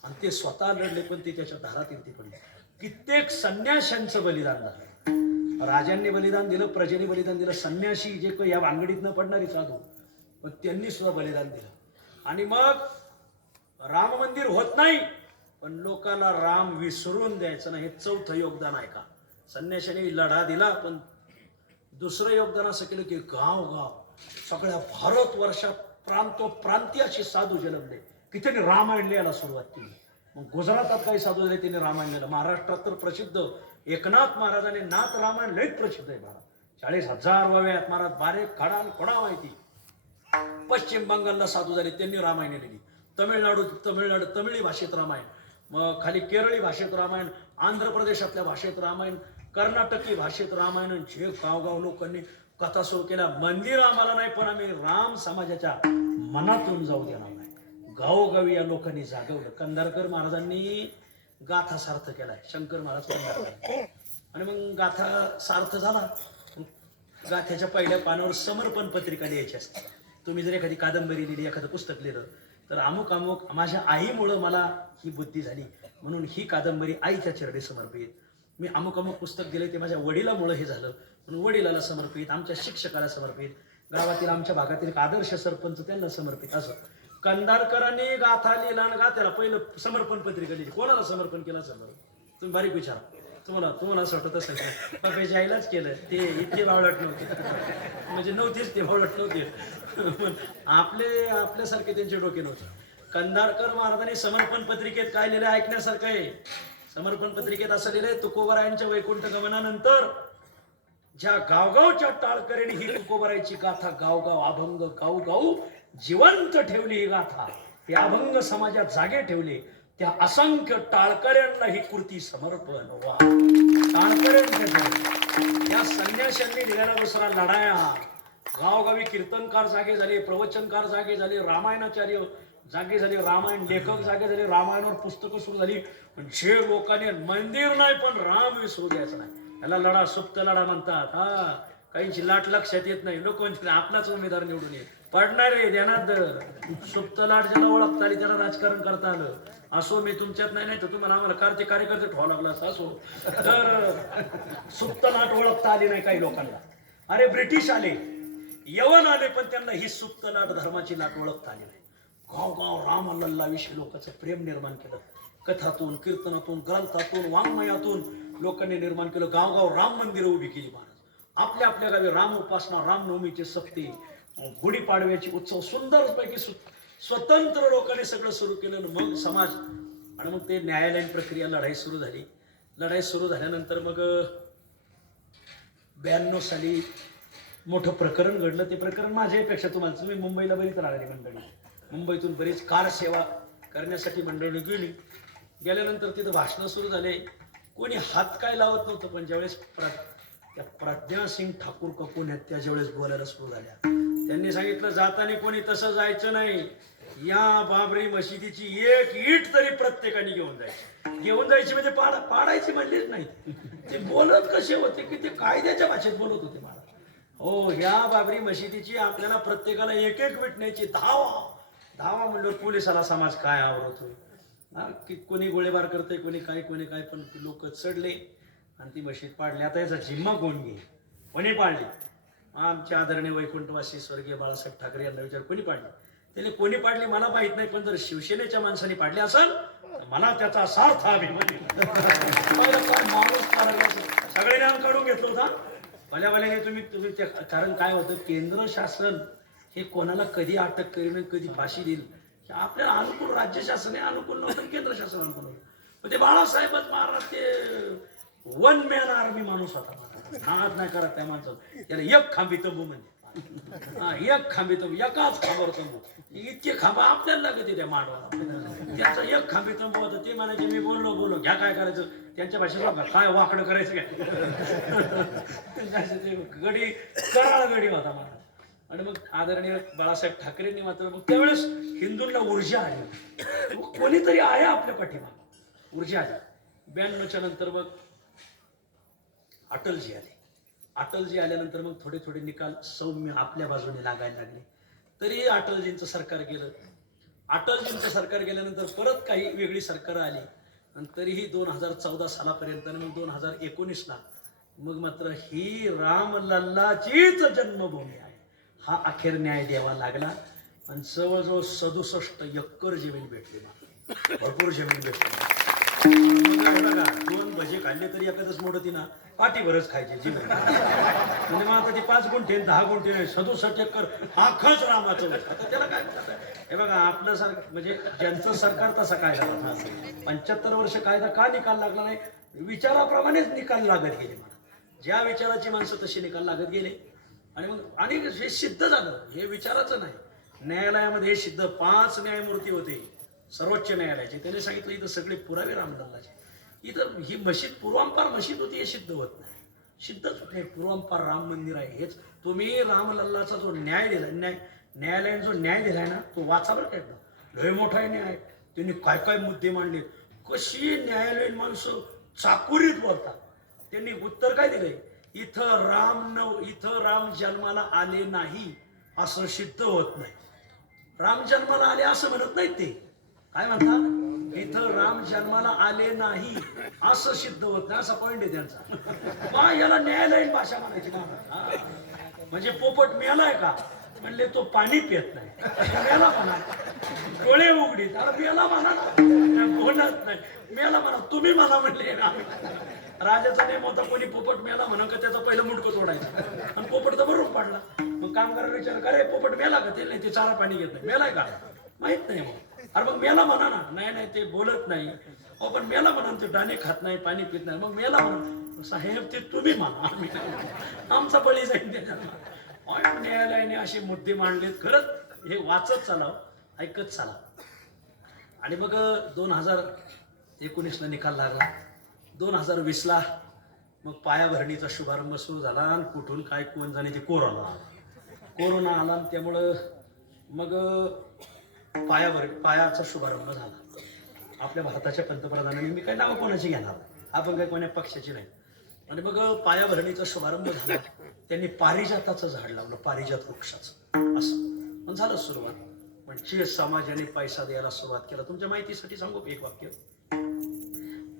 आणि ते स्वतः लढले, पण ते त्याच्या दारात ते पडले. कित्येक संन्याशांचं बलिदान झालं. राजांनी बलिदान दिलं, प्रजेने बलिदान दिलं, संन्यासी जे काही या भानगडीत न पडणारी साधू पण त्यांनी सुद्धा बलिदान दिलं. आणि मग राम मंदिर होत नाही पण लोकांना राम विसरून द्यायचं नाही. हे चौथं योगदान आहे का? संन्याशांनी लढा दिला, पण दुसरं योगदान असं केलं की गाव सगळ्या भारतवर्षात प्रांतीय असे साधू जन्मले की त्यांनी रामायण लिहायला सुरुवात केली. मग गुजरातात काही साधू झाले, त्यांनी रामायण लिहिलं. महाराष्ट्रात तर प्रसिद्ध एकनाथ महाराजांनी नाथ रामायण लईच प्रसिद्ध आहे. 40,000 वव्यात महाराज बारीक खडा खोडा माहिती. पश्चिम बंगालला साधू झाले, त्यांनी रामायण लिहिली. तमिळनाडू तमिळी भाषेत रामायण, मग खाली केरळी भाषेत रामायण, आंध्र प्रदेशातल्या भाषेत रामायण, कर्नाटकी भाषेत रामायण. जे गावगाव लोकांनी कथा सुरू केल्या. मंदिर आम्हाला नाही पण आम्ही राम समाजाच्या मनातून जाऊ देणार नाही. गावोगावी या लोकांनी जागवलं. कंधारकर महाराजांनी गाथा सार्थ केलाय, शंकर महाराज कंधारकर. आणि मग गाथा सार्थ झाला, गाथ्याच्या पहिल्या पानावर समर्पण पत्रिका लिहायची असते. तुम्ही जर एखादी कादंबरी लिहिली, एखादं पुस्तक लिहिलं तर अमुक माझ्या आईमुळं मला ही बुद्धी झाली म्हणून ही कादंबरी आईच्या चरणी समर्पित. मी अमुक पुस्तक दिले ते माझ्या वडिलामुळं हे झालं म्हणून वडिलाला समर्पित, आमच्या शिक्षकाला समर्पित, गावातील आमच्या भागातील एक आदर्श सरपंच त्यांना समर्पित. असं कंधारकरांनी गाथा लिहिला आणि गाथ्याला पहिलं समर्पण पत्रिका लिहिली. कोणाला समर्पण केलं असेल तुम्ही बारीक विचारा. तुम्हाला असं वाटत असेल बाबाच्या आईलाच केलं, ते इतके बावळट नव्हते म्हणजे नव्हतेच, ते बावळट नव्हते. आपल्यासारखे त्यांचे डोके नव्हते. कंधारकर महाराजांनी समर्पण पत्रिकेत काय लिहिलं ऐकण्यासारखं आहे. समर्पण पत्रिकेत असं लिहिलंय, तुकोबरायांच्या वैकुंठ गमनानंतर ज्या गावगावच्या टाळकऱ्यांनी ही तुकोबरायची गाथा गावगाव अभंग गावगाव जिवंत ठेवली. ही गाथा ते अभंग समाजात जागे ठेवले. त्या असंख्य टाळकऱ्यांना ही कृती समर्पण. वा, टाळकऱ्यांच्या या संन्याशांनी दिलेला दुसरा लढाया गावोगावी कीर्तनकार जागे झाले, प्रवचनकार जागे झाले, रामायणाचार्य जागे झाले, रामायण लेखक जागे झाले, रामायणावर पुस्तकं सुरू झाली. पण जे लोकांनी मंदिर नाही पण राम विसरू द्यायचं नाही, याला लढा सुप्त लढा म्हणतात. हा, काहींची लाट लक्षात येत नाही, लोकांची आपलाच उमेदवार निवडून येत पडणार आहे ध्यानात धर. सुप्त लाट ज्याला ओळखता आली त्याला राजकारण करता आलं. असो मी तुमच्यात नाही तर तुम्हाला आम्हाला कार्यकर्ते ठेवावं लागला असो. तर सुप्त लाट ओळखता आली नाही काही लोकांना. अरे ब्रिटिश आले, यवन आले, पण त्यांना ही सुप्त लाट धर्माची लाट ओळखता आली नाही. गाव राम अल्लाविषयी लोकांचं प्रेम निर्माण केलं. कथातून, कीर्तनातून, ग्रंथातून, वाङ्मयातून लोकांनी निर्माण केलं. गाव राम मंदिरं उभी केली. महाराज आपल्या आपल्या गावी राम उपासना, रामनवमीचे सक्ती, गुढीपाडव्याची उत्सव सुंदरपैकी स्वतंत्र लोकांनी सगळं सुरू केलं. मग समाज आणि मग ते न्यायालयीन प्रक्रिया, लढाई सुरू झाली. लढाई सुरू झाल्यानंतर मग 92 साली मोठं प्रकरण घडलं. ते प्रकरण माझ्यापेक्षा तुम्ही मुंबईला बरीच राहिली मंडळी. मुंबईतून बरीच कार सेवा करण्यासाठी मंडळी गेली. गेल्यानंतर तिथं भाषणं सुरू झाले. कोणी हात काय लावत नव्हतं. पण ज्यावेळेस त्या प्रज्ञासिंग ठाकूर का कोण आहेत त्या ज्यावेळेस बोलायला सुरू झाल्या, त्यांनी सांगितलं जाताना कोणी तसं जायचं नाही. या बाबरी मशिदीची एक ईट तरी प्रत्येकाने घेऊन जायची म्हणजे पाडायची म्हणलीच नाही. ते बोलत कसे होते की ते कायद्याच्या भाषेत बोलत होते. मला हो, या बाबरी मशिदीची आपल्याला प्रत्येकाला एक विटण्याची धावा म्हणल्यावर पोलिसाला समाज काय आवडतोय की कोणी गोळीबार करतोय, कोणी काय पण लोक चढले आणि ती मशीद पाडली. आता याचा जिम्मा कोण घे, कोणी पाडली? आमच्या आदरणीय वैकुंठवासी स्वर्गीय बाळासाहेब ठाकरे यांना विचार कोणी पाडली? त्याने कोणी पाडली मला माहित नाही, पण जर शिवसेनेच्या माणसांनी पाडली असेल तर मला त्याचा सार्थ अभिमान. सगळे नाम काढून घेतलं होता भल्याने. तुम्ही कारण काय होतं, केंद्र शासन हे कोणाला कधी अटक करीन, कधी फाशी देईल, आपल्याला अनुकूल राज्य शासन आहे अनुकूल नव्हतं, केंद्र शासन अनुकूल नव्हतं. पण ते बाळासाहेबच महाराज ते वन मॅन आर्मी माणूस होता. नाद नाही करत त्या माणसाला. त्याला एक खांबी तंबू म्हणजे एक खांबी तंबू, एकाच खांबावर तंबू. इतके खांबा आपल्याला लागते त्या मांडवाला. त्याचा एक खांबी तंबू होता. ते म्हणायचे मी बोललो घ्या काय करायचं. त्यांच्या भाषेत काय वाकडं करायचं काय. गडी कराळ गडी होता महाराज. आणि मग आदरणीय बाळासाहेब ठाकरेंनी मात्र मग त्यावेळेस हिंदूंना ऊर्जा आली. कोणीतरी आहे आपल्या पाठीमाग, ऊर्जा आली. 92च्या नंतर मग अटलजी आले. अटलजी आल्यानंतर मग थोडे निकाल सौम्य आपल्या बाजूने लागायला लागले. तरी अटलजींचं सरकार गेलं. अटलजींचं सरकार गेल्यानंतर परत काही वेगळी सरकार आली आणि तरीही 2014 सालापर्यंत आणि मग 2019ला मग मात्र ही रामलल्लाचीच जन्मभूमी आहे हा अखेर न्याय द्यावा लागला. आणि जवळजवळ 67 एकर जमीन भेटली. भरपूर जमीन भेटली. बघा 2 भजे खाल्ले तरी एखादच मोठं ती ना पाठीभरच खायचे जमीन. म्हणजे मग आता ते 5 गुंठे 10 गुंठे नाही, 67 एकर आखच रामाचं. आता त्याला काय हे बघा आपलं सरकार म्हणजे ज्यांचं सरकार तसा कायदा होता. 75 वर्ष कायदा का निकाल लागला नाही? विचाराप्रमाणेच निकाल लागत गेले. मला ज्या विचाराची माणसं तशी निकाल लागत गेले. आणि हे सिद्ध झालं. हे विचाराचं नाही, न्यायालयामध्ये हे सिद्ध. 5 न्यायमूर्ती होते सर्वोच्च न्यायालयाचे. त्याने सांगितलं इथं सगळे पुरावे रामलल्लाचे. इथं ही मशीद पूर्वांपार मशीद होती हे सिद्ध होत नाही. सिद्धच होत नाही. पूर्वांपार राम मंदिर आहे हेच. तुम्ही रामलल्लाचा जो न्याय दिला, न्यायालयाने जो न्याय दिलाय ना तो वाचा बरं काय. लय मोठा न्याय. त्यांनी काय मुद्दे मांडले. कशी न्यायालयीन माणसं चाकुरीत बोलतात. त्यांनी उत्तर काय दिलंय, इथं राम जन्माला आले नाही असं सिद्ध होत नाही. राम जन्माला आले असं म्हणत नाहीत ते. काय म्हणतात, इथं राम जन्माला आले नाही असं सिद्ध होत नाही. असा पॉइंट आहे त्यांचा. याला न्यायालयीन भाषा म्हणायची ना. म्हणजे पोपट मेलाय का म्हणले तो पाणी पित नाही, मेला म्हणा. डोळे उघडी त्याला मेला म्हणा ना, बोलत नाही. मेला म्हणा तुम्ही म्हणा म्हणले. राजाचा नेम होता कोणी पोपट मेला म्हणा का त्याचं पहिलं मुंडकं तोडायचं. आणि पोपट तर भरून पाडला. मग कामगाराला विचार का रे पोपट मेला का? ते नाही, ते चारा पाणी घेत नाही. मेलाय का माहित नाही. मग अरे मग मेला म्हणा ना. नाही ते बोलत नाही. हो पण मेला म्हणा, ते दाणे खात नाही, पाणी पित नाही. मग मेला म्हणा. साहेब ते तुम्ही म्हणा, आमचा बळी जाईल त्याच्यात. न्यायालयाने असे मुद्दे मांडलेत. खरंच हे वाचत चालाव, ऐकत चालाव. आणि मग 2019ला निकाल लागला. 2020ला मग पायाभरणीचा शुभारंभ सुरू झाला. आणि कुठून काय कोण जाणे ते कोरोना. कोरोना आला आणि त्यामुळं मग पायाचा शुभारंभ झाला आपल्या भारताच्या पंतप्रधानांनी. मी काही नाव कोणाची घेणार, आपण काही कोण्या पक्षाची नाही. आणि मग पायाभरणीचा शुभारंभ झाला. त्यांनी पारिजाताचं झाड लावलं, पारिजात वृक्षाचं. असं पण झालं सुरुवात. म्हणजे समाजाने पैसा द्यायला सुरुवात केला. तुमच्या माहितीसाठी सांगू एक वाक्य.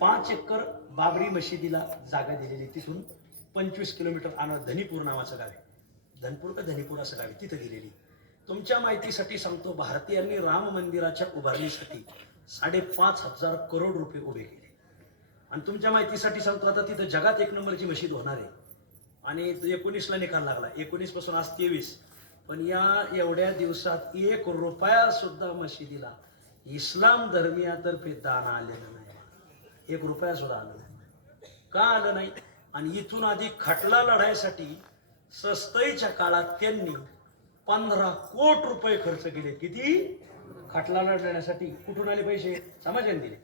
5 एकर बाबरी मशिदीला जागा दिलेली. तिथून 25 किलोमीटर धनीपूर नावाचं गाव आहे, धनपूर का धनीपूर असं गाव आहे, तिथं दिलेली. तुमच्या माहितीसाठी सांगतो, भारतीयांनी राम मंदिराच्या उभारणीसाठी 5,500 करोड रुपये उभे केले. आणि तुमच्या माहितीसाठी सांगतो, आता तिथं जगात 1 नंबरची मशीद होणार आहे. आणि 19ला निकाल लागला, 19 पासून आज 23. पण या एवढ्या दिवसात 1 रुपया सुद्धा मशिदीला इस्लाम धर्मियातर्फे दान आलेलं नाही. 1 रुपया सुद्धा आलं नाही. का आलं नाही? आणि इथून आधी खटला लढायसाठी सस्तईच्या काळात त्यांनी 15 कोटी रुपये खर्च केले. किती? खटला लढण्यासाठी. कुठून आले पैसे? समाजाने दिले.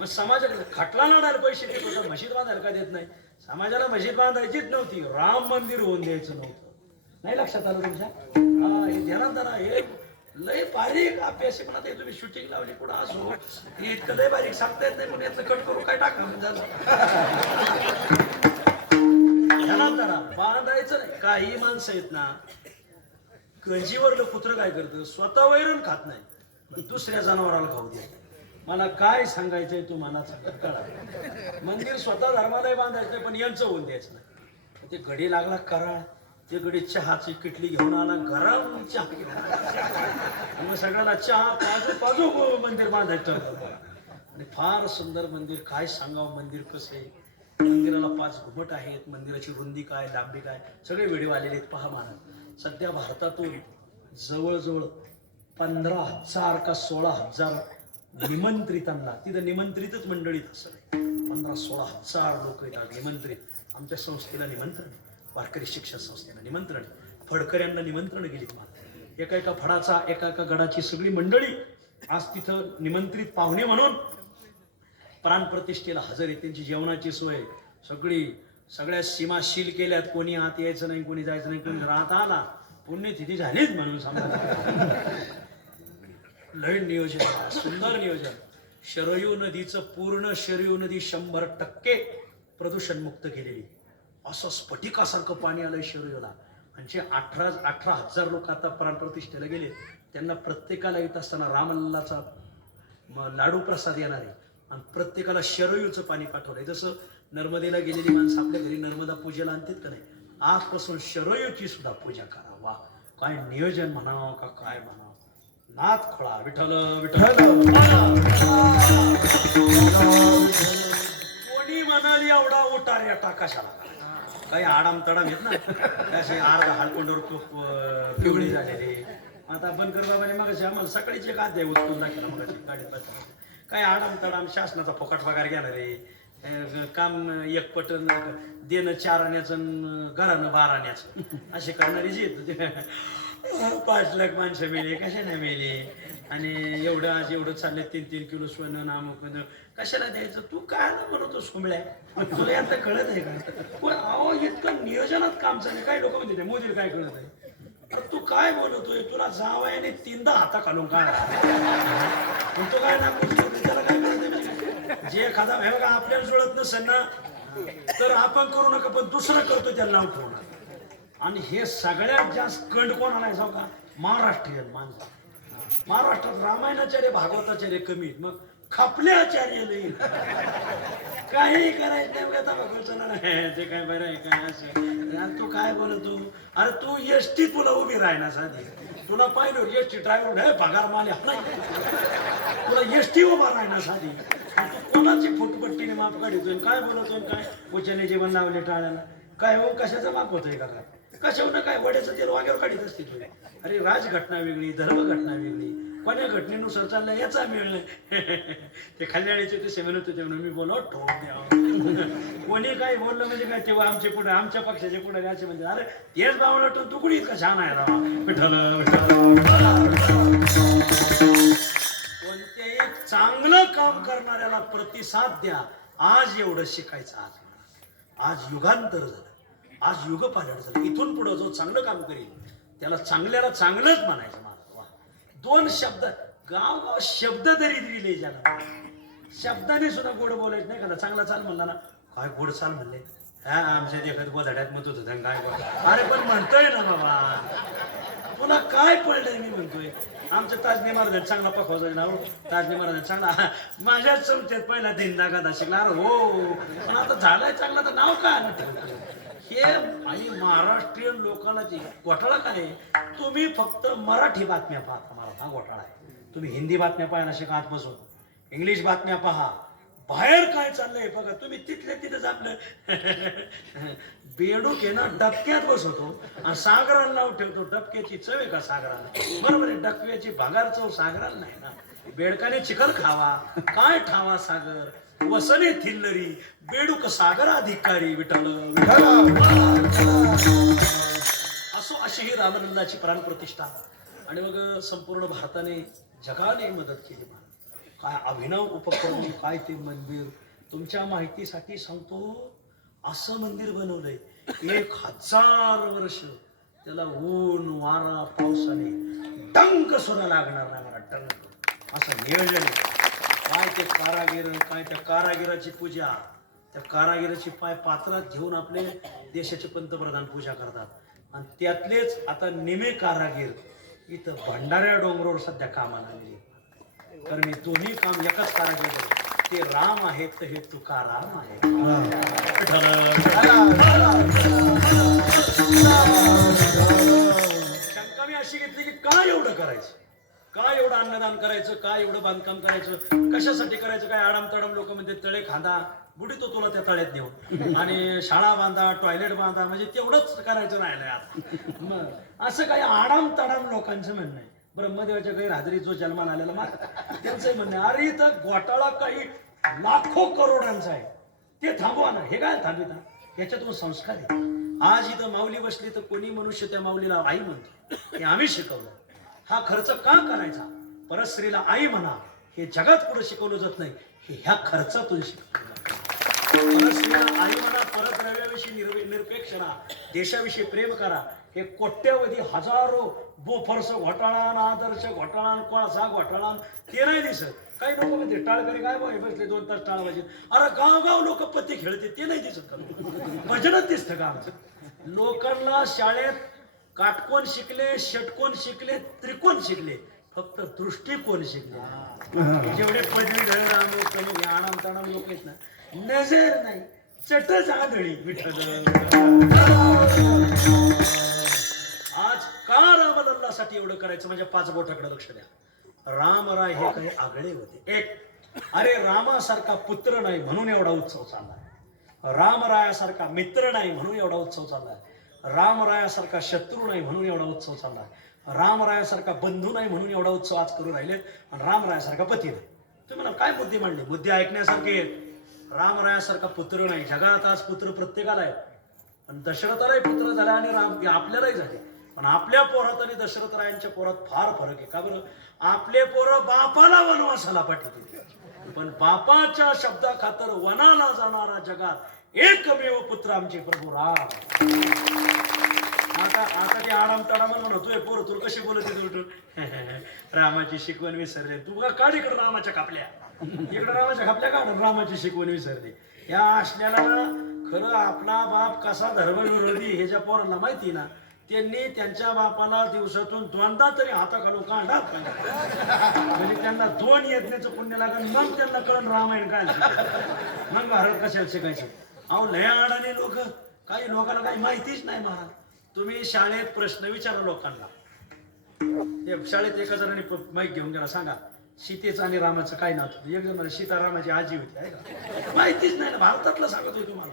मग समाजाला खटला लढायला पैसे देत होता, मशीद बांधायला का देत नाही? समाजाला मशीद बांधायचीच नव्हती, राम मंदिर होऊन द्यायचं नव्हतं. नाही लक्षात आलं तुमच्या? हे ध्यानात आणा. हे लय बारीक अभ्यास म्हणा. ते तुम्ही शूटिंग लावली कुठं असो, हे इतकं लय बारीक सांगता येत नाही. पण यातलं कट करू काय टाका झालं. ध्यानात आणा, बांधायचं नाही. काही माणसं आहेत ना, गंजीवरलं कुत्रं काय करतं, स्वतः वैरून खात नाही, दुसऱ्या जनावराला खाऊ दे. मला काय सांगायचंय तुम्हाला कळा. मंदिर स्वतः धर्मालाही बांधायचं नाही, पण यांचं होऊन द्यायचं नाही. ते गडी लागला कराळ, ते गडी चहाची किटली घेऊन आला, गरम चहा केला, सगळ्याला चहा पाजू मंदिर बांधायचं. आणि फार सुंदर मंदिर. काय सांगावं मंदिर कसं आहे. मंदिराला 5 घुमट आहेत. मंदिराची रुंदी काय, लांबी काय, सगळे व्हिडिओ आलेले आहेत, पहा महाराज. सध्या भारतातून जवळजवळ 15,000 का 16,000 निमंत्रितांना, तिथं निमंत्रितच मंडळीत असं नाही, 15-16,000 लोक येतात निमंत्रित. आमच्या संस्थेला निमंत्रण, वारकरी शिक्षण संस्थेला निमंत्रण, फडकऱ्यांना निमंत्रण गेली. एका एका फडाचा, एका एका गडाची सगळी मंडळी आज तिथं निमंत्रित पाहुणे म्हणून प्राणप्रतिष्ठेला हजर आहे. त्यांची जेवणाची सोय सगळ्या सीमा सील केल्यात. कोणी आत यायचं नाही, कोणी जायचं नाही. कोणी राहत आला पुण्यतिथी झालीच म्हणून समजा. लय नियोजन, सुंदर नियोजन. शरयू नदीचं पूर्ण शरयू नदी 100% प्रदूषण मुक्त केलेली. असं स्फटिकासारखं पाणी आलंय शरयूला. आणि 18,000 लोक आता प्राणप्रतिष्ठेला गेले. त्यांना प्रत्येकाला येत असताना रामलल्लाचा लाडू प्रसाद येणार आहे. आणि प्रत्येकाला शरयूचं पाणी पाठवलंय. जसं नर्मदेला गेलेली माणसं आपल्या घरी नर्मदा पूजेला आणतात का नाही, आजपासून शरयूची सुद्धा पूजा करा. वा, काय नियोजन म्हणावं का काय म्हणावं. नाथ खोळा विठ्ठल विठ्ठल. कोणी म्हणाली एवढा उतार येता कशाला? काही आडाम तडाम येत ना, कसे अर्धा हाडकोंडवर खूप पिवळी झालेली. आता बनकर बाबाने मग आम्हाला सकाळीच एक अध्याय उचलून दाखवला. मग गाडीत बसला काय आडाम तडाम, शासनाचा फुकट पगार घेणारे, काम एक पटन देणं 4 आण्याचं, घरानं 12 आण्याचं, असे करणारी जी येत. 5 लाख माणसं मेले, कशाने मेले. आणि एवढं आज एवढं चाललंय, 3-3 किलो सोनं नामक कशाला द्यायचं. तू काय ना म्हणतो सोमळ्या, तुला यात कळत आहे का? अहो इतकं नियोजनात काम चाललंय. काही लोक म्हणते मोदीला काय कळत आहे. अरे तू काय बोलतोय, तुला जावयाने 3दा हाता घालून काय तो काय ना त्याला काय कळत. जे एखादा बघा आपल्याला जुळत नसेल ना, तर आपण करू नका, पण दुसरं करतो त्याला नाव ठेवू नका. आणि हे सगळ्यात जास्त कंड कोणाला आहे सांग का? महाराष्ट्रीयन माणसं. महाराष्ट्रात रामायणाचार्य भागवताचार्य कमी, मग खापले आचार्य नाही. काही करायचं नाही बघा. बघायचं ते काय बरं आहे काय असं. तू काय बोलतो? अरे तू एसटी तुला उभी राहणार साधी. तुला पाहिलं एसटी ड्रायव्हर पगार माले नाही, तुला एसटी उभा राहणार साधी. तू कोणाची फुटपट्टीने माप काढतोय, काय बोलतोय, काय उचलले जेवण लावले टाळ्याला, काय हो कशाचं माप होतोय का? कशावर काय वड्याचं तेल वाग्यावर काढीत असते तुला. अरे राजघटना वेगळी, धर्मघटना वेगळी, कोण्या घटनेनुसार चाललं याचा मिळणं. ते कल्याणाचे ते म्हणत होते म्हणून मी बोलव ठोक द्या. कोणी काय बोललं म्हणजे काय, तेव्हा आमचे पुढे, आमच्या पक्षाचे पुढे असे म्हणजे अरे तेच बावलं तर तू कुणी इतका छान आहे राव. कोणत्याही चांगलं काम करणाऱ्याला प्रतिसाद द्या. आज एवढं शिकायचं. आज युगांतर झालं, आज युग पालट झालं. इथून पुढं जो चांगलं काम करेल त्याला चांगल्याला चांगलंच म्हणायचं मला. वा. 2 शब्द गाव शब्द तरी दिले ज्याला शब्दाने सुद्धा गोड बोलायचं नाही का. चांगला चाल म्हणला ना, काय गोड चाल म्हणले, हा आमच्या देखत गोधड्यात मत होतं काय गोड. अरे पण म्हणतोय ना बाबा, तुला काय पडलंय मी म्हणतोय. आमच्या ताजनी महाराज चांगला पकवायचा नाव, ताजनी महाराज चांगला माझ्याच चौथ्यात पहिला दिंदा गादा शिकला. हो पण आता झालाय चांगला तर नाव काय ठेवतो हे. आणि महाराष्ट्रीयन लोकांना जी घोटाळा काय आहे, तुम्ही फक्त मराठी बातम्या पाहता, मला हा घोटाळा आहे. तुम्ही हिंदी बातम्या पाहायला शिका आतपासून, इंग्लिश बातम्या पहा, बाहेर काय चाललंय बघा. तुम्ही तिथल्या तिथे चाललं बेडूक आहे ना डबक्यात बसवतो आणि सागराला नाव ठेवतो. डबक्याची चव आहे का सागराला? बरोबर आहे, डबक्याची भंगार चव सागराला नाही ना. बेडकाने चिखल खावा, काय ठावा सागर, वसने थिल्लरी, बेडूक सागर अधिकारी. विठ्ठल असो अशी ही रामलल्लाची प्राणप्रतिष्ठा. आणि मग संपूर्ण भारताने जगाने मदत केली. काय अभिनव उपक्रम, काय ते मंदिर. तुमच्या माहितीसाठी सांगतो, असं मंदिर बनवलंय 1000 वर्ष त्याला ऊन वारा पावसाने डंक सुद्धा लागणार नाही मला. डंक असं नियोजन आहे. काय ते कारागीर, काय त्या कारागिराची पूजा, त्या कारागिराची पाय पात्रात घेऊन आपले देशाचे पंतप्रधान पूजा करतात. आणि त्यातलेच आता निमे कारागीर इथं भंडाऱ्या डोंगरावर सध्या कामाला आलेले. तर मी दोन्ही काम एकाच कारागीर, ते राम आहेत तर हे तुकाराम आहे. शंका मी अशी घेतली की काय एवढं करायचं, काय एवढं अन्नदान करायचं, काय एवढं बांधकाम करायचं, कशासाठी करायचं. काय आडामतडाम लोक म्हणजे तळे खांदा बुडीतो तुला त्या तळ्यात नेऊन, आणि शाळा बांधा, टॉयलेट बांधा, म्हणजे तेवढंच करायचं राहिलंय आता. मग असं काही आडाम तडाम लोकांचं म्हणणं आहे. ब्रह्मदेवाच्या गैरहजेरीत जो जन्माला आलेला मार त्यांचं म्हणणं आहे, अरे इथं घोटाळा काही लाखो करोडांचा आहे, ते थांबवा ना. हे काय थांबविता, याच्यातून संस्कार आहे. आज इथं माऊली बसली तर कोणी मनुष्य त्या माऊलीला आई म्हणतो, हे आम्ही शिकवलं. हा खर्च का करायचा, परस्त्रीला आई म्हणा, हे जगात पुढे शिकवलं जात नाही, हे ह्या खर्चातून शिकवलं जातं. परस्त्रीला आई म्हणा, परद्रव्याविषयी निरपेक्ष राहा, देशाविषयी प्रेम करा. हे कोट्यवधी हजारो बोफर्स घोटाळा, आदर्श घोटाळा, कोळसा घोटाळा ते नाही दिसत. काही लोक म्हणते टाळकरी काय बाई बसले 2 तास टाळ वाजत. अरे गाव लोक पत्ते खेळते ते नाही दिसत का? भजनच दिसतं का आमचं? लोकांना शाळेत काटकोण शिकले, षटकोण शिकले, त्रिकोण शिकले, फक्त दृष्टिकोन शिकले. जेवढे पदवीधर आणाम ताणाम लोक आहेत ना, नजर नाही, चटच आदळी. आज का रामलल्लासाठी एवढं करायचं? म्हणजे 5 बोटाकडे लक्ष द्या. रामराय हे काही आगळे होते. एक, अरे रामासारखा पुत्र नाही म्हणून एवढा उत्सव चाललाय. रामरायासारखा मित्र नाही म्हणून एवढा उत्सव चाललाय. रामरायासारखा शत्रू नाही म्हणून एवढा उत्सव चाललाय. रामरायासारखा बंधू नाही म्हणून एवढा उत्सव आज करू राहिले. आणि रामरायासारखा पती नाही. तुम्ही मला काय मुद्दे मांडले? मुद्दे ऐकण्यासारखे. रामरायासारखा पुत्र नाही. जगात आज पुत्र प्रत्येकाला आहे. आणि दशरथालाही पुत्र झाला आणि राम आपल्यालाही झाले. पण आपल्या पोरात आणि दशरथरायांच्या पोरात फार फरक आहे. का बरं? आपले पोरं बापाला वनवासाला पाठवते, पण बापाच्या शब्दा खातर वनाला जाणारा जगात एकमेव पुत्र आमचे प्रभू राम. आता ते आडाम तडाम म्हणतोय पोर तुला कशी बोलत उलटून रामाची शिकवण विसरले. तू का काढ इकडे रामाच्या कापल्या, इकडे रामाच्या कापल्या काढ, रामाची शिकवण विसरली. या असल्याला खरं आपला बाप कसा धर्मविरोधी हे ज्या पोरांना माहिती ना, त्यांनी त्यांच्या बापाला दिवसातून 2दा तरी हाताखालून काढा, म्हणजे त्यांना 2 यज्ञाचं पुण्य लागेल. मग त्यांना कळण रामायण काय, मग भारत कशाला शिकायचं. अहो लय अडाणी लोक, काही लोकांना काही माहितीच नाही. महाराज तुम्ही शाळेत प्रश्न विचारा लोकांना. शाळेत एका जणांनी माईक घेऊन गेला, सांगा सीतेचं आणि रामाचं काय नाव होतं? एक जण सीता रामाची आजी होती, आहे का? माहितीच नाही ना. भारतातलं सांगत होतो तुम्हाला.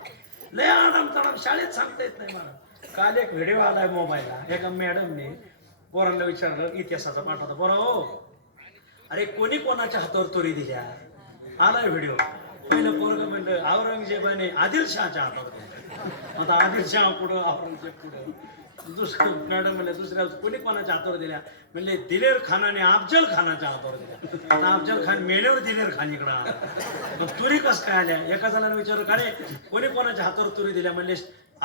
लय आडाम तडाम शाळेत सांगता येत नाही मला. काल एक व्हिडिओ आलाय मोबाईलला, एका मॅडमने पोरांना विचारलं इतिहासाचा पाठ होता. पोरा हो, अरे कोणी कोणाच्या हातावर तोरी दिल्या? आलाय व्हिडिओ. पहिलं पोरग म्हणलं औरंगजेबाने आदिलशहाच्या हातावर दिल्या. आता आदिलशहा पुढं, औरंगजेब पुढं. दुसरं मॅडम म्हणले दुसऱ्या कोणी कोणाच्या हातावर दिल्या? म्हणले दिलेर खानाने अफजल खानाच्या हातावर दिल्या. आता अफजल खान मेल्यावर दिलेर खान इकडं आला. तुरी कस काय आल्या? एका जणाने विचारलं का रे कोणी कोणाच्या हातावर तुरी दिल्या? म्हणले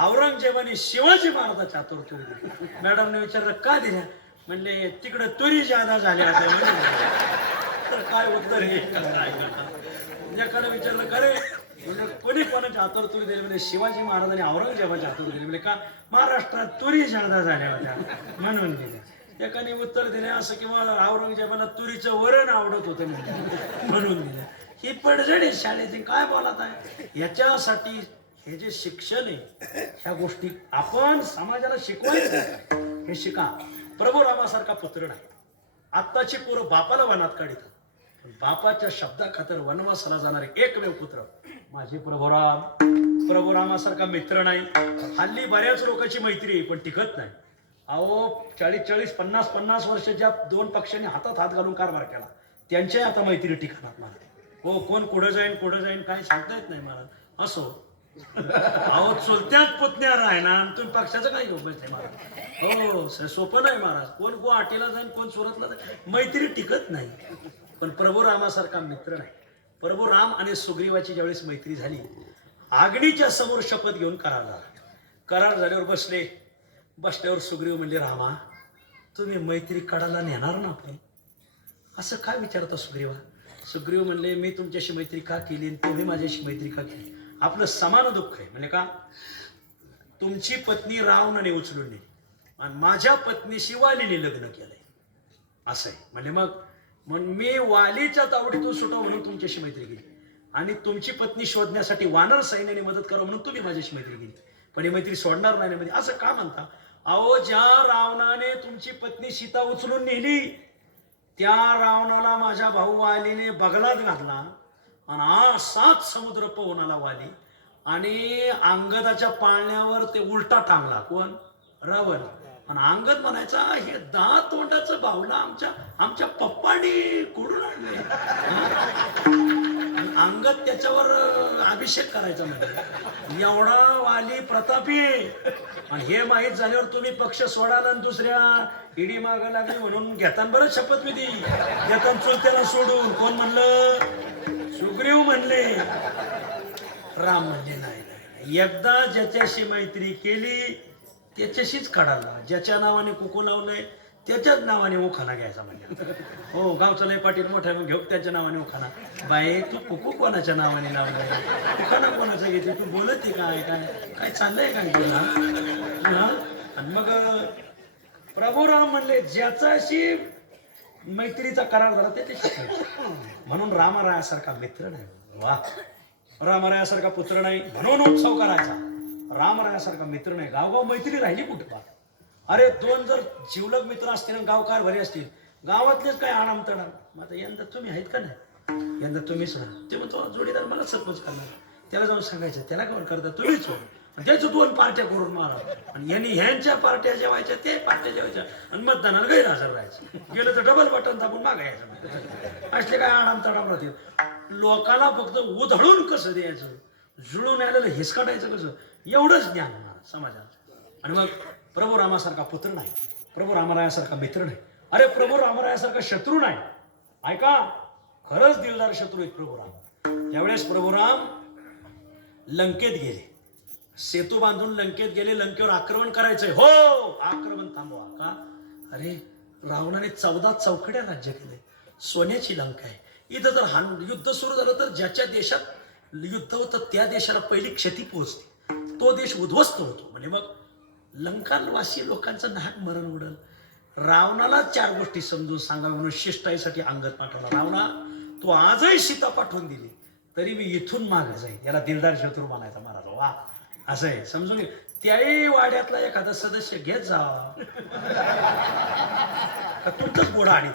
औरंगजेबाने शिवाजी महाराजाच्या हातावर तुरी दिली. मॅडमने विचारलं का दिल्या? म्हणले तिकडे तुरी ज्यादा झाल्या होत्या म्हणून. तर काय उत्तर हे एकाने विचारलं का रे? म्हणजे कोणी कोणाच्या हातावर तुरी दिली? म्हणजे शिवाजी महाराजांनी औरंगजेबाच्या हातावर दिली. म्हणजे का महाराष्ट्रात तुरी ज्यादा झाल्या होत्या म्हणून दिल्या. एकाने उत्तर दिले असं किंवा औरंगजेबाला तुरीचं वरण आवडत होतं म्हणून दिलं. ही पडझडी शाळेची काय बोलत आहे? याच्यासाठी हे जे शिक्षण आहे ह्या गोष्टी आपण समाजाला शिकवायचं. हे शिका. प्रभू रामासारखा पुत्र नाही. आत्ताची पोरं बापाला वनात काढितात, पण बापाच्या शब्दाखातर वनवासाला जाणारे एकमेव पुत्र माझे प्रभुराम. प्रभुरामासारखा मित्र नाही. हल्ली बऱ्याच लोकांची मैत्री आहे पण टिकत नाही. अहो 40-40, 50-50 वर्ष ज्या दोन पक्षांनी हातात हात घालून कारभार केला त्यांच्या आता मैत्री टिकणार मला. हो, कोण कुठं जाईन काय सांगता येत नाही मला. असो, अहो चुलत्यात पुतण्या आहे ना, तुम्ही पक्षाचं काय घेऊन बसले महाराज? हो, सोपं नाही महाराज. कोण गुवाहाटीला जाईन, कोण सुरतला जाईन, मैत्री टिकत नाही. पण प्रभू रामासारखा मित्र नाही. प्रभू राम आणि सुग्रीवाची ज्यावेळेस मैत्री झाली, अग्नीच्या समोर शपथ घेऊन करार झाला. करार झाल्यावर बसल्यावर सुग्रीव म्हणले, रामा तुम्ही मैत्री काढायला नेणार ना आपण? असं काय विचारता सुग्रीवा? सुग्रीव म्हणले, मी तुमच्याशी मैत्री का केली आणि तुम्ही माझ्याशी मैत्री का केली? आपलं समान दुःख आहे. म्हणजे का? तुमची पत्नी रावणाने उचलून नेली आणि माझ्या पत्नीशी वालीने लग्न केलंय असं आहे. म्हणजे मग मी वालीच्या तावडीतून सुटाव म्हणून तुमच्याशी मैत्री केली आणि तुमची पत्नी शोधण्यासाठी वानर सैन्याने मदत करा म्हणून तुम्ही माझ्याशी मैत्री केली, पण ही मैत्री सोडणार नाही म्हणजे असं का म्हणता? अहो, ज्या रावणाने तुमची पत्नी सीता उचलून नेली त्या रावणाला माझ्या भाऊ वालीने बगलात घातला आणि 7 समुद्र पोहून आला वाली आणि अंगदाच्या पाळण्यावर ते उलटा टांगला. कोण? रावण. आणि अंगद म्हणायचा, हे 10 तोंडाचं बाहुला आमच्या पप्पानी कुठून आणले? अंगद त्याच्यावर अभिषेक करायचा म्हणजे एवढा वाली प्रतापी. आणि हे माहीत झाल्यावर तुम्ही पक्ष सोडाल आणि दुसऱ्या ईडी माग लागली म्हणून घेताना बरं शपथविधी घेताना चुलत्याला सोडून. कोण म्हणलं? सुग्रीव म्हणले. राम म्हणले नाही. एकदा ज्याच्याशी मैत्री केली त्याच्याशीच काढायला. ज्याच्या नावाने कुकू लावलंय त्याच्याच नावाने उखाणा घ्यायचा म्हणजे. हो, गावचं लय पाटील मोठा घेऊ त्याच्या नावाने उखाणा. बाई तू कुकू कोणाच्या नावाने लावलाय? उखाणा कोणाचा घेते? तू बोलते काय काय चाललंय काय तुला? आणि मग प्रभू राम म्हणले, ज्याच्याशी मैत्रीचा करार झाला त्याच्याशी. म्हणून रामरायासारखा मित्र नाही. वा, रामरायासारखा पुत्र नाही म्हणून उत्सव करायचा. रामरायासारखा मित्र नाही. गावगाव मैत्री राहिली कुठे बा? अरे 2 जर जिवलग मित्र असतील आणि गावकार भरी असतील, गावातलेच काय आणाम तडाम. मग आता यंदा तुम्ही आहेत का नाही? यंदा तुम्हीच ना. ते म्हणतो जोडीदार मला सरपंच करणार. त्याला जाऊन सांगायचं, त्याला कोण करता? तुम्हीच हो. त्याच 2 पार्ट्या करून मारा आणि यांनी ह्यांच्या पार्ट्या जेवायच्या, ते पार्ट्या जेवायच्या आणि मतदानाला गैरहजर राहायचं. गेलं तर डबल बटन दाबून मागायचं. असले काय आणाम तडाम राहतील. लोकांना फक्त उधळून कसं द्यायचं, जुळून आलेलं हिसकाटायचं कसं, एवढंच ज्ञान समाजाला. आणि मग प्रभू रामासारखा पुत्र नाही, प्रभू रामरायासारखा मित्र नाही, अरे प्रभू रामरायासारखा शत्रू नाही. ऐका, खरंच दिलदार शत्रू आहेत प्रभू राम. त्यावेळेस प्रभू राम लंकेत गेले, सेतू बांधून लंकेत गेले. लंकेवर आक्रमण करायचंय. हो, आक्रमण थांबवा. का? अरे रावणाने 14 चौकड्या राज्य केले. सोन्याची लंका आहे. इथं जर युद्ध सुरू झालं तर ज्याच्या देशात युद्ध होतं त्या देशाला पहिली क्षती पोहोचते, तो देश उद्ध्वस्त होतो. म्हणजे मग लंकावासी लोकांचं नाहक मरण उडल. रावणाला 4 गोष्टी समजून सांगाव्या म्हणून शिष्टाईसाठी अंगद पाठवला. रावणा, तू आजही सीता पाठवून दिली तरी मी इथून मागे जाईल. याला दिलदार शत्रू म्हणायचा महाराज. वा, असं आहे, समजून घे. त्याही वाड्यातला एखादा सदस्य घेत जा, तुमचंच गोडा आणि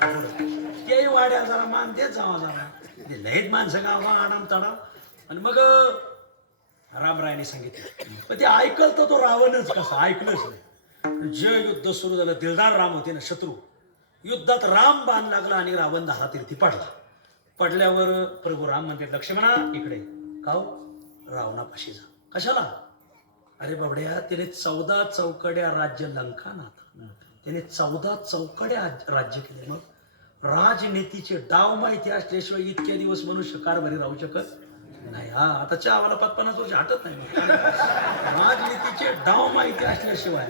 त्याही वाड्याला जरा मान देत जावा. जरा लयच माणसं गावा आणाम तडाव. आणि मग रामरायाने सांगितलं, पण ते ऐकल तर तो रावणच कसा ऐकलंच नाही. जे युद्ध सुरू झालं, दिलदार राम होते ना शत्रू, युद्धात राम बाण लागला आणि रावण 10 तीर्थी पडला. पडल्यावर प्रभू राम म्हणते, लक्ष्मणा इकडे. काव? रावणापाशी जा. कशाला? अरे बाबड्या, त्याने 14 चौकड्या राज्य लंका ना, त्याने 14 चौकड्या राज्य केले. मग राजनीतीचे डाव माहिती असल्याशिवाय इतक्या दिवस मनुष्य कारभारी राहू शकत नाही हा आता चहावाला 5-50 वर्ष हटत नाही. राजनीतीचे डाव माहिती असल्याशिवाय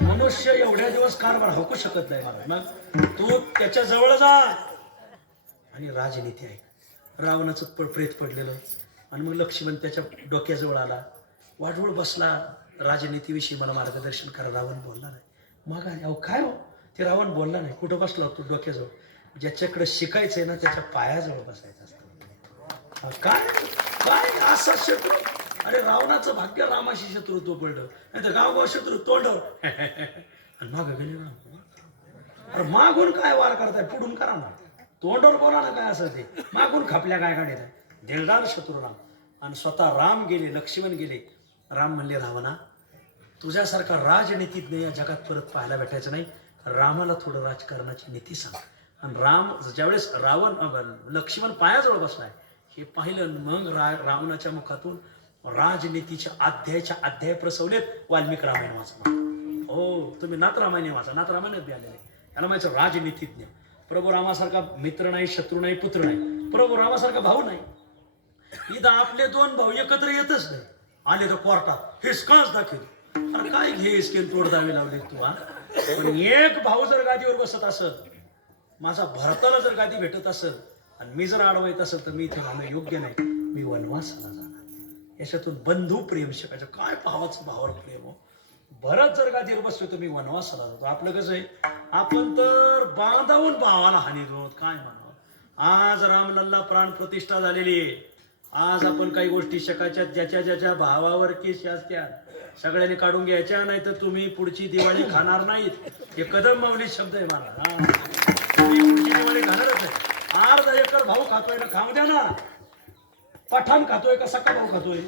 मनुष्य एवढ्या दिवस कारभार हाकू शकत नाही. मग तू त्याच्या जवळ जा आणि राजनीती आहे. रावणाचं प्रेत पडलेलं आणि मग लक्ष्मण त्याच्या डोक्याजवळ आला, वाजवळ बसला, राजनीतीविषयी मला मार्गदर्शन करा. रावण बोलला नाही. मग अहो काय हो, ते रावण बोलला नाही. कुठं बसला तू? डोक्याजवळ. ज्याच्याकडे शिकायचंय ना त्याच्या पायाजवळ बसायचं असतं. काय काय असा शत्रू? अरे रावणाचं भाग्य रामाशी शत्रुत्व पडलं, नाही तर गावगाव शत्रू तोंडावर. आणि माग गेले राम. अरे मागून काय वार करताय? पुढून करा ना, तोंडावर बोला ना काय असं ते. मागून खापल्या काय काढत आहे? दिलदार शत्रू राम. आणि स्वतः राम गेले, लक्ष्मण गेले. राम म्हणले रावणा, तुझ्यासारखा राजनीतीज्ञ या जगात परत पाहायला भेटायचं नाही. रामाला थोडं राजकारणाची नीती सांग. आणि राम ज्यावेळेस लक्ष्मण पायाजवळ बसलाय हे पाहिलं, मग रावणाच्या मुखातून राजनीतीच्या अध्याय प्रसवलेत. वाल्मिक रामायण वाचा. हो तुम्ही नाथ रामायण वाचा, नाथ रामायणात बी आलेले. याला माहिती राजनीतीज्ञ. प्रभू रामासारखा मित्र नाही, शत्रू नाही, पुत्र नाही. प्रभू रामासारखा भाऊ नाही. इथं आपले 2 भाऊ एकत्र येतच नाही. आले तर कोर्टात हिसकाच दाखवतो. अरे काय घे हिसकेन तोड दावे लावले तू हा. पण एक भाऊ जर गादीवर बसत असेल, माझा भरताला जर गादी भेटत असेल आणि मी जर आडवायत असेल तर मी इथे राहणं योग्य नाही. मी वनवासाला जाणार. याच्यातून बंधू प्रेम शिकायचं. काय भावाचं भावावर प्रेम हो. भरत जर गादीवर बसतो तर मी वनवासाला जातो. आपलं कसं आहे, आपण तर बांधावून भावाला हानी होत. काय म्हणावं. आज रामलल्ला प्राण प्रतिष्ठा झालेली आहे. आज आपण काही गोष्टी शिकायच्या. ज्याच्या भावावर केस असत्या सगळ्यांनी काढून घ्यायच्या, नाही तर तुम्ही पुढची दिवाळी खाणार नाहीत. हे कदम माऊली शब्द आहे मला. तुम्ही पुढची दिवाळी खाणारच आहे. अर्धा एकर भाऊ खातोय ना, खाऊ द्या ना. पठाण खातोय का सक्का भाऊ खातोय?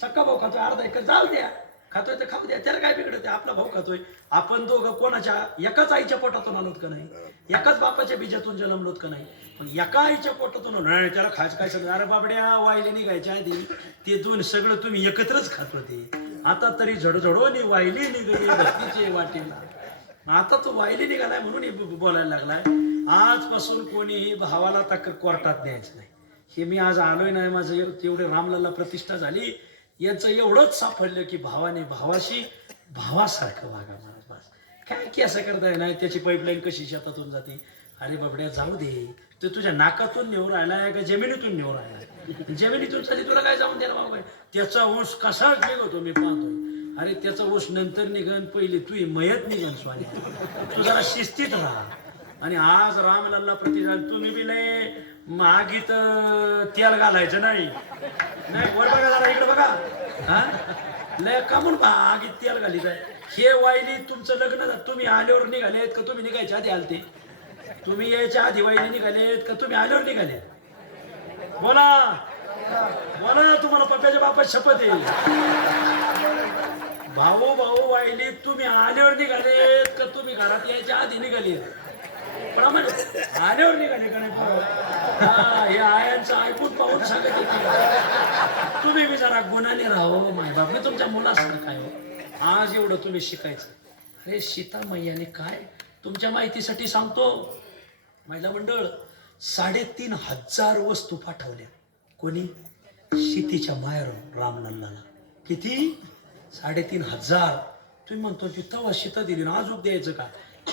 सक्का भाऊ खातोय. अर्धा एकर जाऊ द्या. खातोय तर खाऊ द्या. त्याला काय बिघडत? आपला भाऊ खातोय. आपण दोघं कोणाच्या एकाच आईच्या पोटातून आलोत का नाही? एकाच बापाच्या बीजातून जन्मलोत का नाही? पण एका आईच्या पोटातून नाही त्याला खायचं काय सगळं. अरे बाबड्या, वायली निघायच्या आधी ते 2 सगळं तुम्ही एकत्रच खात होते. आता तरी झडझडोनी वायली निघली भक्तीचे वाटेला. आता तो वायली निघालाय म्हणून बोलायला लागलाय. आजपासून कोणीही भावाला तक कोर्टात न्यायचं नाही. हे मी आज आलोय नाही, माझं तेवढे रामलल्ला प्रतिष्ठा झाली. याचं एवढंच सापडलं की भावाने भावाशी भावासारखं वागा. महाराज बस काय की असं करताय नाही. त्याची पाईपलाईन कशी शेतातून जाते. अरे बाबड्या जाऊ दे. तो तुझ्या नाकातून नेऊ राहिलाय का जमिनीतून नेऊ राहिलाय? जमिनीतून चाली तुला काय जाऊन द्यायला बाबा. त्याचा ऊस कसा निघतो मी पाहतोय. अरे त्याचा ऊस नंतर निघन, पहिले तू मयत निघन. स्वामी तू जरा शिस्तीत राहा. आणि आज रामलल्ला प्रतिष्ठा तुम्ही बी लय मागीत तेल घालायचं नाही. वर बघा जरा, इकडे बघा. हा लय का म्हणून आगीत तेल घालीत आहे. हे वाहिली तुमचं लग्न तुम्ही आल्यावर निघालेत का तुम्ही निघायच्या आधी आलते? तुम्ही यायच्या आधी वाहिली निघालेत का तुम्ही आल्यावर निघाले? बोला बोला. तुम्हाला पप्प्याच्या बापात शपथ येईल. भाऊ भाऊ वाहिली तुम्ही आल्यावर निघालेत का तुम्ही घरात यायच्या आधी निघाले? आल्यावर निघाले का नाही? हे आयांचं ऐकून पाहून सांगत होते. तुम्ही बी जरा गुणाने राहावं माय बाप. मी तुमच्या मुलासारखं काय हो. आज एवढं तुम्ही शिकायचं. अरे सीता मैयाने काय तुमच्या माहितीसाठी सांगतो. महिला मंडळ 3,500 वस्तू पाठवल्या. कोणी? सीतेच्या माहेरून रामलल्लाला. किती? 3,500. तुम्ही म्हणतो की तवा सीता दिली ना, अजून द्यायचं का?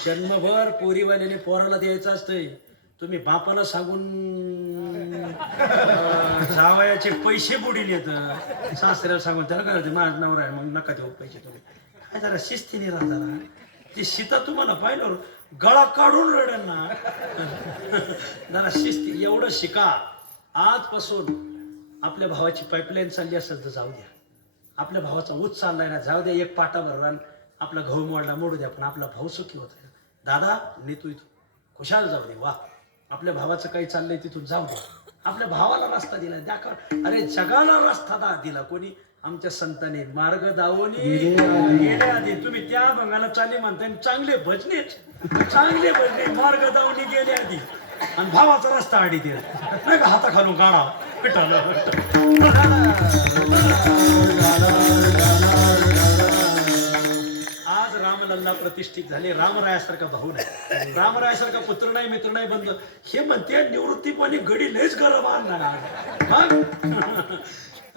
जन्मभर पोरीवाल्याने पोराला द्यायचं असतंय. तुम्ही बापाला सांगून जावयाचे पैसे बुडील येत. सासऱ्याला सांगून त्याला काय माझं नवरा आहे मग नका देऊ पैसे. तुम्ही काय जरा शिस्तीने राहा जरा. ती सीता तुम्हाला पाहिलं गळा काढून रडेल ना. जरा शिस्ती. एवढं शिका. आजपासून आपल्या भावाची पाईपलाईन चालली असेल तर जाऊ द्या. आपल्या भावाचा ऊस चाललाय ना, जाऊ द्या. एक पाटा भरला आपला गहू मोडला मोडू द्या, पण आपला भाऊ सुखी होत. दादा नेतो इथून खुशाल जाऊ दे. वा आपल्या भावाचं काही चाललंय तिथून जाऊ दे. आपल्या भावाला रस्ता दिला द्या का. अरे जगाला रस्ता दिला कोणी? आमच्या संतांनी. मार्ग दावोनी गेले आधी. तुम्ही त्या भंगाला चालले म्हणताय. चांगले भजने चांगले भजने मार्ग दावोनी गेले आधी आणि भावाचा रस्ता आडी दिला नाही का. हाता खालून काढा पिठाला. आज रामलल्ला प्रतिष्ठित झाले. रामरायासारखा भाऊ नाही, रामरायासारखा पुत्र नाही, मित्र नाही, बंधू. हे म्हणते निवृत्तीपणे गडी लयच गरम आणला.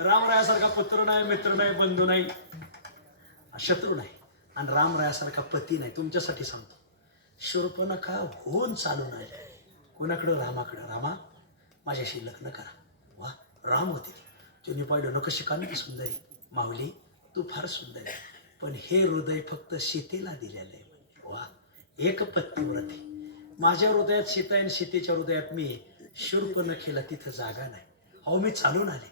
रामरायासारखा पुत्र नाही, मित्र नाही, बंधू नाही, शत्रू नाही, आणि रामरायासारखा पती नाही. तुमच्यासाठी सांगतो, शूर्पणखा होऊन चालून आले कोणाकडं? रामाकडं. रामा, माझ्याशी लग्न करा. वा, राम होते. त्यांनी पाहिलं न कशी कामी सुंदरी. माऊली, तू फार सुंदर आहे, पण हे हृदय फक्त सीतेला दिलेलं आहे. वा, एक पत्नीव्रती. माझ्या हृदयात सीता आहे, सीतेच्या हृदयात मी. शूर्पणखेला तिथं जागा नाही. अहो, मी चालून आले.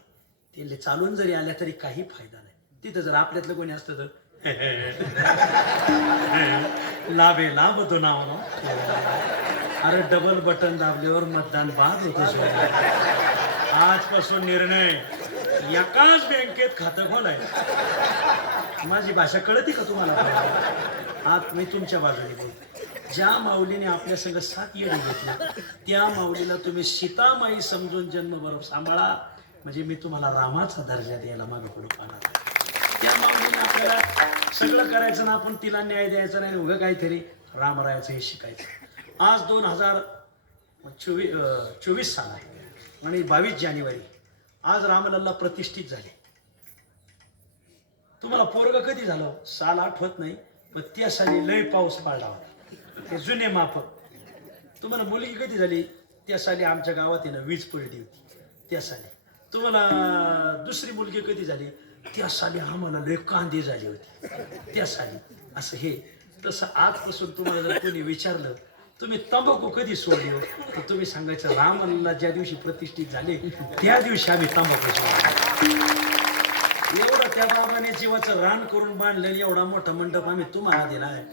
ते चालून जरी आल्या तरी काही फायदा नाही. तिथं जर आपल्यातलं कोणी असतं तर लाभे लाभ तो नाव ना. अरे, डबल बटन दाबल्यावर मतदान बाद होतं. आजपासून निर्णय, एकाच बँकेत खातं खोलाय. माझी भाषा कळते का तुम्हाला? आज मी तुमच्या बाजूने बोलतो. ज्या माऊलीने आपल्या संग 7 येडे घेतला, त्या माऊलीला तुम्ही सीतामाई समजून जन्मभर सांभाळा. म्हणजे मी तुम्हाला रामाचा दर्जा द्यायला मागे पुढे पाहणार. त्या माऊलीने आपल्याला सगळं करायचं ना, आपण तिला न्याय द्यायचा नाही, उगं काहीतरी रामरायाचं हे शिकायचं. आज 2024 साल आहे आणि 22 जानेवारी. आज रामलल्ला प्रतिष्ठित झाले. तुम्हाला पोरग कधी झालं साल आठवत नाही, पण त्या साली लय पाऊस पडला होता, ते जुने माप. तुम्हाला मुलगी कधी झाली? त्या साली आमच्या गावात वीज पडली होती त्या साली. तुम्हाला दुसरी मुलगी कधी झाली? त्या साली आम्हाला लय कांदे झाले होते त्या साली. असं हे तसं आजपासून तुम्हाला जर कोणी विचारलं तुम्ही तंबाखू कधी सोडली हो, तर तुम्ही सांगायचं रामलल्ला ज्या दिवशी प्रतिष्ठित झाले त्या दिवशी आम्ही तंबाखू सोडलो. एवढं त्या बाबाने जीवाचं रान करून बांधलेलं एवढा मोठा मंडप आम्ही तुम्हाला दिला आहे.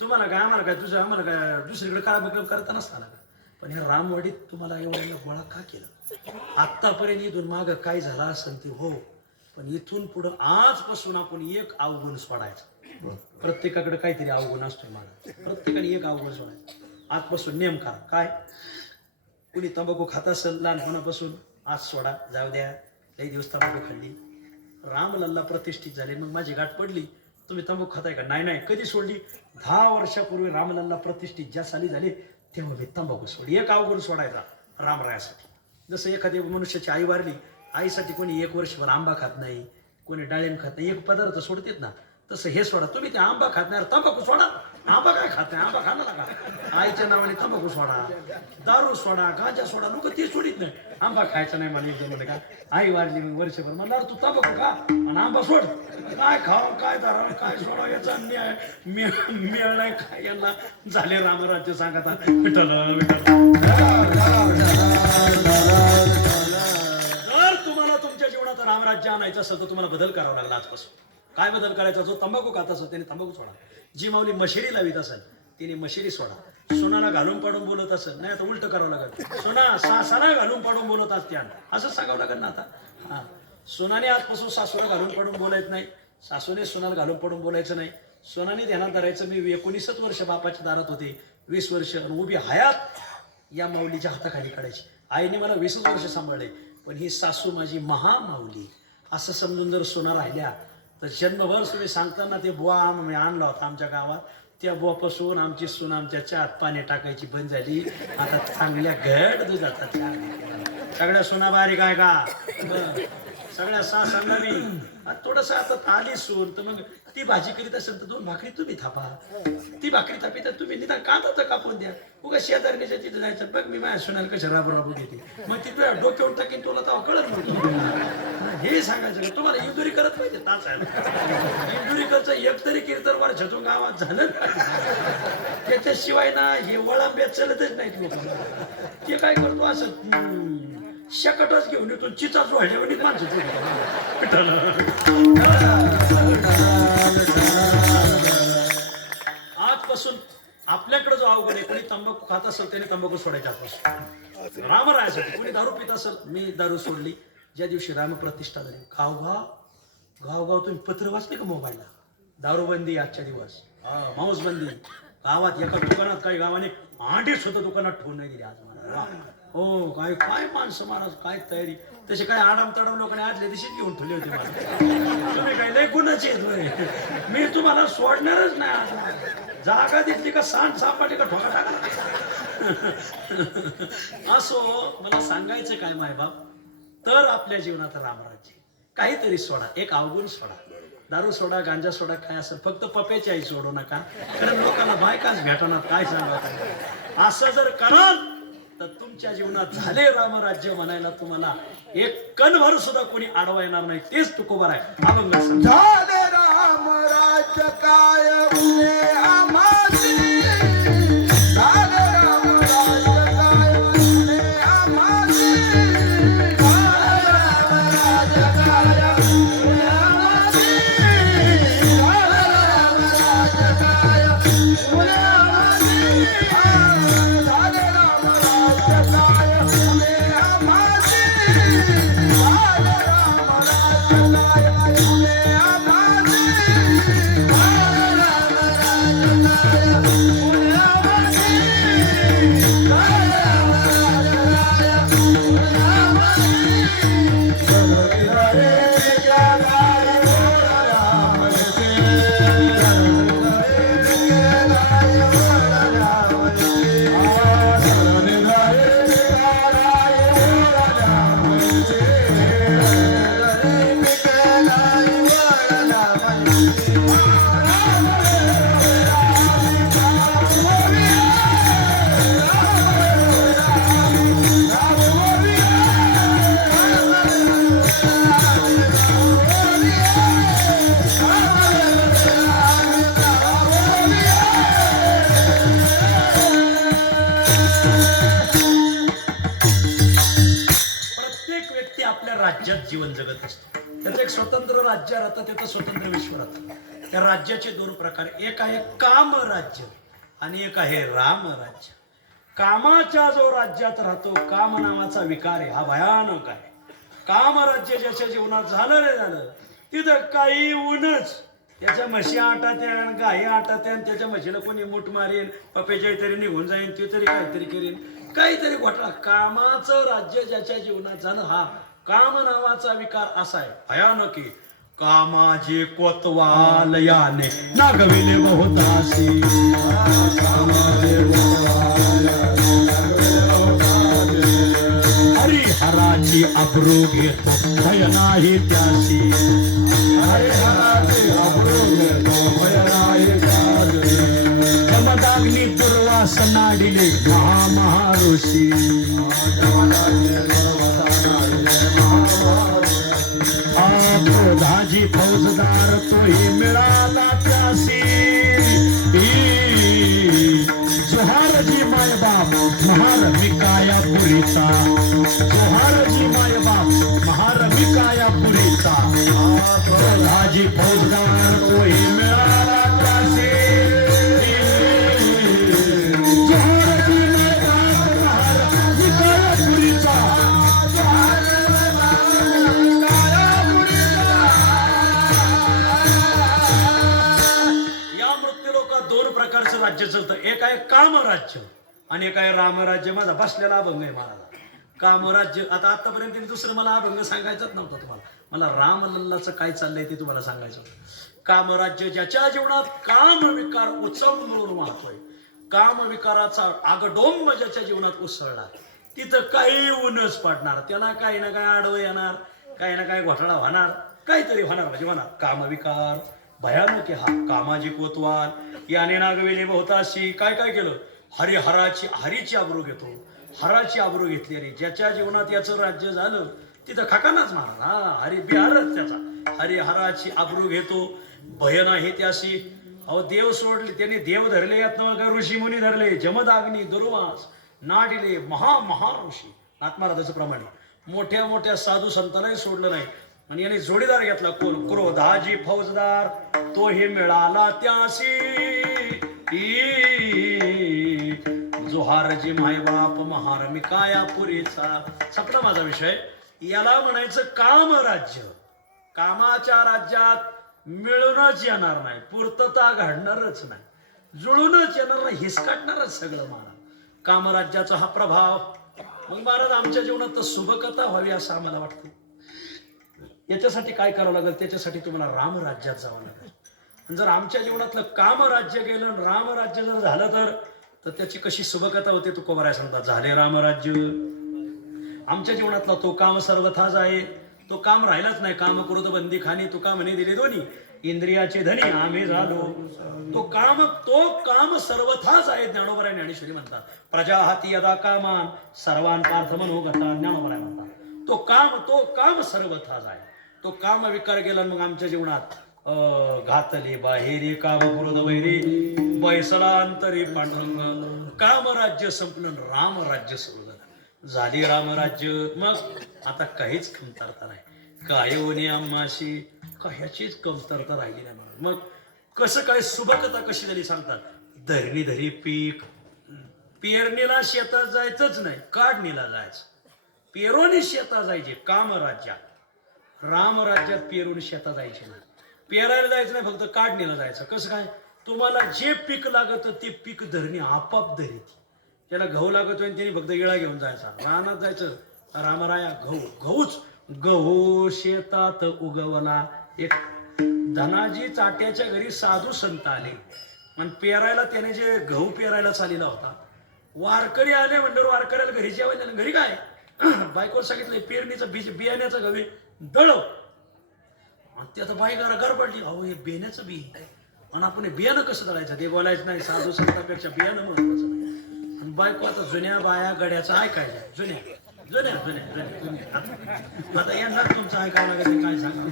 तुम्हाला काय, आम्हाला काय, आम्हाला काय दुसरीकडे काळा करता नसताना का? पण ह्या रामवाडीत तुम्हाला एवढ्याला गोळा का केलं? आत्तापर्यंत इथून मागं काय झालं असेल ते हो, पण इथून पुढं आजपासून आपण एक अवगुण सोडायचं. प्रत्येकाकडे काहीतरी अवगुण असतो. मला प्रत्येकाने एक अवगुण सोडायचं. आजपासून नेम करा. काय? कुणी तंबाखू खात असेल लहानपणापासून, आज सोडा, जाऊ द्या, काही दिवस तंबाखू खाल्ली. रामलल्ला प्रतिष्ठित झाले, मग माझी गाठ पडली. तुम्ही तंबाखू खाताय का? नाही नाही. कधी सोडली? 10 वर्षापूर्वी रामलल्ला प्रतिष्ठित ज्या साली झाले तेव्हा मी तंबाखू सोडली. एक अवगुण सोडायचा रामरायासाठी. जसं एखाद्या मनुष्याची आई वारली, आईसाठी कोणी 1 वर्षभर आंबा खात नाही, कोणी डाळिंब खात नाही, एक पदार्थ सोडतेत ना, तसं हे सोडा. तुम्ही ते आंबा खात नाही, तंबाखू सोडा. आंबा काय खात नाही? आंबा खाल्ला का? आईच्या नावाने तंबाखू सोडा, दारू सोडा, गांजा सोडा. लोक ते सोडित नाही. आंबा खायचा नाही मला एकदम का? आई वारली मग वर्षभर म्हणलं तू तंबाखू खा आणि आंबा सोड. काय खाव, काय दारा, काय सोडा, याचा मेळ नाही काय. यांना झाले रामराज्य सांगत. जर तुम्हाला तुमच्या जीवनात रामराज्य आणायचं असेल तर तुम्हाला बदल करावा लागला आजपासून. काय बदल करायचा? जो तंबाखू खात असेल त्याने तंबाखू सोडा. जी माऊली मशिरी लावित असेल तिने मशिरी सोडा. सोनाला घालून पाडून बोलत असेल, नाही आता उलट करावं लागेल. सोना सासाला घालून पाडून बोलत असते असं सांगावं लागेल ना आता. हा, सोनाने आजपासून सासूला घालून पाडून बोलायचं नाही, सासूने सोनाला घालून पाडून बोलायचं नाही. सोनाने ध्यानात धरायचं. मी 19 वर्ष बापाच्या दारात होते, 20 वर्ष उभी हयात या माऊलीच्या हाताखाली काढायची. आईने मला 20 वर्ष सांभाळले, पण ही सासू माझी महामाऊली असं समजून जर सोना राहिल्या तर जन्मभर तुम्ही सांगताना ते बुवा आम्ही आणला होता आमच्या गावात, त्या बुवापासून आमची सून आमच्या चहात पाणी टाकायची बंद झाली. आता चांगल्या घट दुधाचा चहा. सगळ्या सोना बारीक आहे का? सगळ्या सासांना मी थोडंसं आता आली सून तर मग ती भाजी करीत असेल तर 2 भाकरी तुम्ही थापा. ती भाकरी थापी तर तुम्ही निदान कांदा तर कापून द्या. उगा शेजारणीच्या तिथे जायचं, बघ मी माझ्या सुनाला कशा राबू घेते, मग ती तुझ्या डोक्यावर टाकीन तुला तेव्हा कळत नव्हतं. हे सांगायचं तुम्हाला इंदुरी करत पाहिजे. तास आहे इंदुरी करचं एक तरी कीर्तन वर्षातून गावात झालं त्याच्याशिवाय ना हे वळंब्यात चलतच नाहीत लोक. ते काय करतो असं शकटच घेऊन येतो, चिचाच व्हायच्या माणसं. आजपासून आपल्याकडे जो अवघड आहे, कोणी तंबाखू खात असेल त्याने तंबाखू सोडायचा आजपासून. रामरायासाठी. कोणी दारू पित असेल, मी दारू सोडली ज्या दिवशी रामप्रतिष्ठा झाली. गावगाव तुम्ही पत्र वाचले का मोबाईलला? दारूबंदी आजच्या दिवस, मांसबंदी. गावात एका दुकानात काही गावाने 8 सुद्धा दुकानात ठेवून नाही दिली आज मला. हो काय काय माणसं महाराज काय तयारी तसे काय आडाम तडाम लोकांनी आदल्या दिवशीच घेऊन ठेवले होते मला. तुम्ही काय लय गुणाचे आहेत होय. मी तुम्हाला सोडणारच नाही आज. जागा दिसली का सांड सापाटी का ठोका टाका. असो मला सांगायचं काय मायबाप, तर आपल्या जीवनात रामराज्य काहीतरी सोडा, एक अवगुण सोडा, दारू सोडा, गांजा सोडा, काय असं फक्त पप्याची आई सोडू नका, कारण लोकांना बायकाच भेटणार काय सांगा. असं जर कराल तर तुमच्या जीवनात झाले रामराज्य म्हणायला तुम्हाला एक कणभर सुद्धा कोणी अडवा येणार नाही. तेच तुकोबर आहे. अभंग झाले रामराज्य काय उरे आम्हासी, झाले रामराज्य काय उरे आम्हासी, झाले रामराज्य काय उरे आम्हासी, झाले रामराज्य काय उरे आम्हासी, झाले रामराज्य काय उरे आम्हासी, झाले रामराज्य काय उरे प्रत्येक व्यक्ती आपल्या राज्यात जीवन जगत असतो. त्याचं एक स्वतंत्र राज्य राहतं, त्याचं स्वतंत्र विश्व राहतं. त्या राज्याचे दोन प्रकार, एक आहे काम राज्य आणि एक आहे राम राज्य. कामाच्या जो राज्यात राहतो, काम नावाचा विकार आहे हा भयानक आहे. काम राज्य ज्याच्या जीवनात झालं रे झालं, तिथं काही ऊनच, त्याच्या म्हशी आटात आणि गाई आटात आणि त्याच्या म्हशीला कोणी मूठ मारेल, पपेच्या तरी निघून जाईन, ते तरी काहीतरी करेन, काहीतरी घोटाळा. कामाचं राज्य ज्याच्या जीवनात झालं, हा काम नावाचा विकार असा आहे, भयानक आहे. कामाचे कोतवाल याने नागविले बहुतासी, हरिहराची अब्रू घेतो भय नाही त्यासी, हरिहराची अब्रू घेतो भय नाही त्यासी, जमदाग्नी दुर्वास नाडिले महामहाऋषी, क्रोधाजी फौजदार तोही मिळाला त्यासी, जोहारजी मायबाप महारमिकाया पुरीचा, जोहारजी मायबाप महारमिकाया पुरीचा, क्रोधाजी फौजदार तोही मिळाला त्यासी, जोहारजी मायबाप महारमिकाया पुरीचा, दोन प्रकारचं राज्य चालतं. एक आहे कामराज्य आणि एक आहे रामराज्य. माझा बसलेला अभंग आहे महाराज. कामराज्य, आता आतापर्यंत दुसरं मला अभंग सांगायचंच नव्हतं तुम्हाला, मला रामलल्लाचं काय चाललंय ते तुम्हाला सांगायचं होतं. कामराज्य ज्याच्या जीवनात काम विकार उत्सव म्हणून वाहतोय, काम विकाराचा आगडोंब ज्याच्या जीवनात उसळला, तिथं काही ऊनच पडणार, त्याला काही ना काही आडवं येणार, काही ना काही घोटाळा होणार, काहीतरी होणार म्हणजे होणार. कामविकार भयानक आहे हा. कामाजी कोतवाल याने नागविले बहुताशी, काय काय केलं, हरीची आबरू घेतो, हराची आबरू घेतली. आणि ज्याच्या जीवनात याचं राज्य झालं तिथं खकानाच महाराज, हा हरी बिहारच त्याचा, हरिहराची आबरू घेतो भय नाही त्याशी. अहो देव सोडले त्याने, देव धरले यात ऋषी मुनी धरले, जमदाग्नी दुर्वास नाडिले महाऋषी. आत्माराधाचं प्रमाणे मोठ्या मोठ्या साधू संतांनाही सोडलं नाही. आणि याने जोडीदार घेतला कोण, क्रोधाजी फौजदार तोही मिळाला त्यासी, जोहारजी मायबाप महारमिकाया पुरीचा. सपना माझा विषय. याला म्हणायचं कामराज्य. कामाच्या राज्यात मिळूनच येणार नाही, पूर्तता घडणारच नाही, जुळूनच येणार नाही, हिसकाटणारच सगळं महाराज. कामराज्याचा हा प्रभाव मग महाराज आमच्या जीवनात तर शुभकथा व्हावी असं आम्हाला वाटतं. याच्यासाठी काय करावं लागेल? त्याच्यासाठी तुम्हाला रामराज्यात जावं लागेल. आणि जर आमच्या जीवनातलं कामराज्य गेलं आणि रामराज्य जर झालं तर त्याची कशी शुभकथा होते तुकोबाराय सांगतात. झाले रामराज्य. आमच्या जीवनातला तो काम सर्वथाच आहे. तो काम राहिलाच नाही. काम क्रोध बंदी खाणी तुका म्हणे दिले दोन्ही इंद्रियाचे धनी आम्ही झालो. तो काम सर्वथाच आहे. ज्ञानोबराय ज्ञानेश्वरी म्हणतात. प्रजा हाती यदा कामान सर्वान पार्थ मनोगता. ज्ञानोबराय म्हणतात तो काम सर्वथाच आहे. तो काम विकार गेला. मग आमच्या जीवनात घातले बाहेरी काम क्रोध वैरी बैसला अंतरी पांडुरंग. कामराज्य संपलं, रामराज्य सुरू झालं. झाली रामराज्य. मग आता काहीच कमतरता नाही. काय आम्हाशी कशाचीच कमतरता राहिली नाही. मग कसं काय शुभकथा कशी झाली सांगतात. धरणी धरी पीक. पेरणीला शेतात जायचंच नाही, काढणीला जायचं. पेरोनी शेतात जायचे कामराज्यात. रामराज्यात पेरून शेतात जायचे नाही. पेरायला जायचं नाही, फक्त काढणीला जायचं. कसं काय? तुम्हाला जे पीक लागत ते पीक धरणी आपाप धरीत. त्याला गहू लागतोय आणि त्याने फक्त इळा घेऊन जायचा. रानात जायचं. रामराया गहू शेतात उगवला. एक धनाजी चाट्याच्या घरी साधू संत आले आणि पेरायला त्याने जे गहू पेरायला चाललेला होता. वारकरी आले म्हणल्यावर वारकऱ्याला घरी जेवायला. घरी काय बायकोला सांगितलं पेरणीचं बियाण्याचं गवे दळव. ते आता बाई गडबडली. अहो हे बियाण्याचं बी आणि आपण हे बियाणं कसं दळायचं ते बोलायचं नाही. साधू संतांपेक्षा बियाणं महत्वाचं नाही. आणि बायको आता जुन्या बाया गड्याचं ऐकायचं. जुन्या आता यांना तुमचं ऐकावं लागेल. काय सांगा.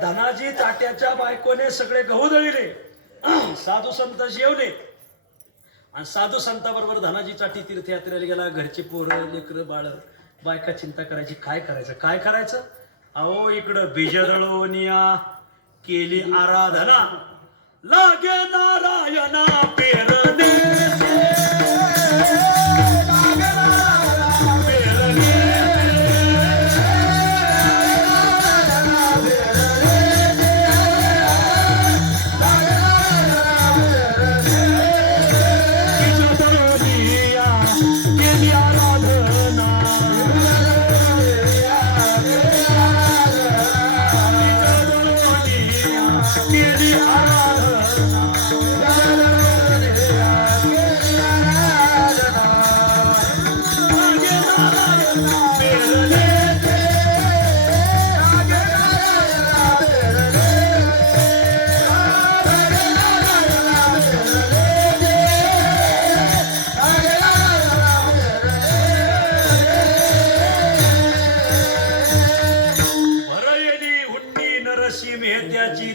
धनाजी चाट्याच्या बायकोने सगळे गहू दळले. साधू संत जेवले आणि साधू संताबरोबर धनाजी चाटी तीर्थयात्रेला गेला. घरचे पोरं लेकरं बाळ. बायका चिंता करायची काय करायचं. अहो इकडं बीज दळवनिया केली आराधना. लागे नारायणा पेरणे.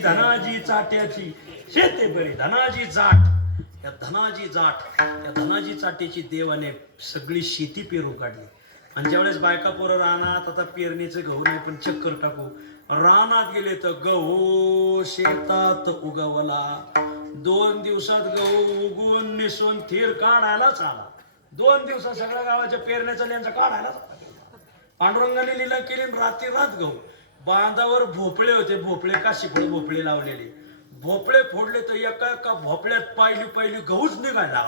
धनाजी चाट्याची शेते बरी. धनाजी जाट. त्या धनाजी चाट्याची देवाने सगळी शेती पेरून काढली. आणि ज्यावेळेस बायका पोरं रानात आता पेरणीचं गहू नाही पण चक्कर टाकू रानात गेले तर गहू शेतात उगवला. 2 दिवसात गहू उगवून निसून थीर काढायलाच आला. 2 दिवसात सगळ्या गावाच्या पेरण्याचा लेंचा काढायलाच आला. पांडुरंगाने लीला केली. रात्री रात गहू. बांधावर भोपळे होते. भोपळे काशीफळ भोपळे लावलेले. भोपळे फोडले तर एका भोपळ्यात पाहिली गहूच निघायला.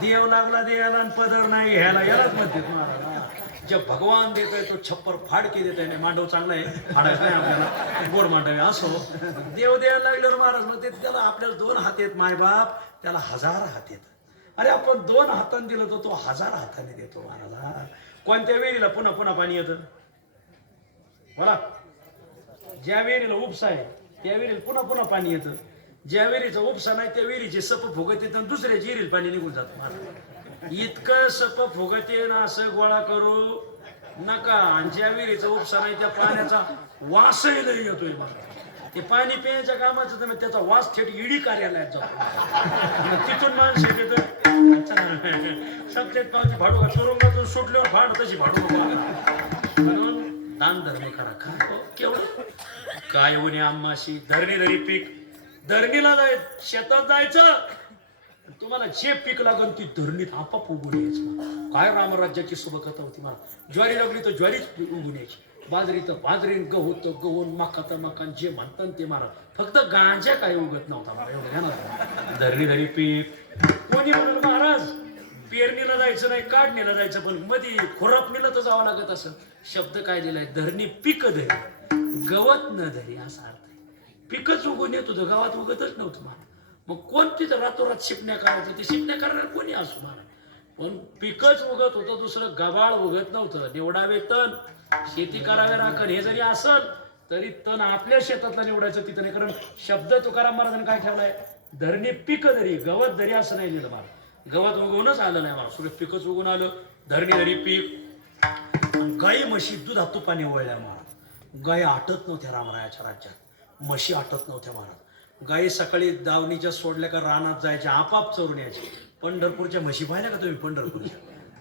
देव लागला देवाला आणि पदर नाही घ्यायला. यालाच म्हणते महाराज. जे भगवान देत आहे तो छप्पर फाडके देत आहे. मांडव चांगला आहे, फाडायचं नाही आपल्याला. गोड मांडव असो. देव द्यायला लागल्यावर महाराज म्हणते त्याला आपल्याला 2 हात आहेत मायबाप, त्याला 1000 हात आहेत. अरे आपण 2 हाताने दिलं तर तो 1000 हाताने देतो महाराज. कोणत्या वेळीला पुन्हा पाणी येतं बघा. ज्या वेळीला उपसा आहे त्या वेळीला पुन्हा पाणी येतं. ज्या वेळीचा उपसा नाही त्या वेळीचे सप फुगत येतं आणि दुसऱ्या जिरील पाणी निघून जातं. इतकं सप फुगत येईन असं गोळा करू नका. आणि ज्या वेळीचा उपसा नाही त्या पाण्याचा वासही नाही येतोय. ते पाणी पिण्याच्या कामाचं तर त्याचा वास थेट ईडी कार्यालयात जातो. तिथून माणसं येतं सप्तेत पावची भाडू का तुरुंगातून सुटल्यावर भाड तशी भाडू म्हणून दान धरणे करा. काय केवढं काय होणे आम्हाशी. धरणी पीक. धरणीला शेतात जायचं. तुम्हाला जे पीक लागल ती धरणीत आपाप उगून यायचं. काय रामराज्याची शुभकथा होती मला. ज्वारी लागली तर ज्वारीच उगून यायची. बाजरी तर बाजरी, गहू तर गहू, मका तर मकान, जे म्हणतात ते मारा. फक्त गांजा काही उगत नव्हता मला. एवढं घ्या ना. धरणी पीक. कोणी म्हणाल महाराज पेरणीला जायचं नाही, काढणीला जायचं, पण मध्ये खुरापणीला तर जावं लागत असं. शब्द काय दिलाय, धरणी पीक धरी गवत न धरी, असा अर्थ आहे. पिकच उगून येत होतं, गावात उगतच नव्हतं मला. मग कोण तिथं रातोरात शिपण्या करायचं, ते शिपण्या करणार कोणी असो मला, पण पिकच उगत होतं, दुसरं गबाळ उगत नव्हतं. निवडावे तण, शेती करावे राखण, हे जरी असल तरी तण आपल्या शेतातला निवडायचं तिथं नाही. कारण शब्द तुकाराम महाराजांनी काय ठेवलाय, धरणी पीक धरी गवत धरी, असं नाही लिहिलं मला. गवत उगवूनच आलं नाही मला, सगळं पिकच उगून आलं. धरणी धरी पीक. गाई म्हशी दुधा तुपाने वळल्या महाराज. गाई आटत नव्हत्या रामरायाच्या राज्यात, म्हशी आटत नव्हत्या महाराज. गाई सकाळी दावणीच्या सोडल्या का रानात जायच्या, आपाप चरून यायचे. पंढरपूरच्या म्हशी पाहिल्या का तुम्ही?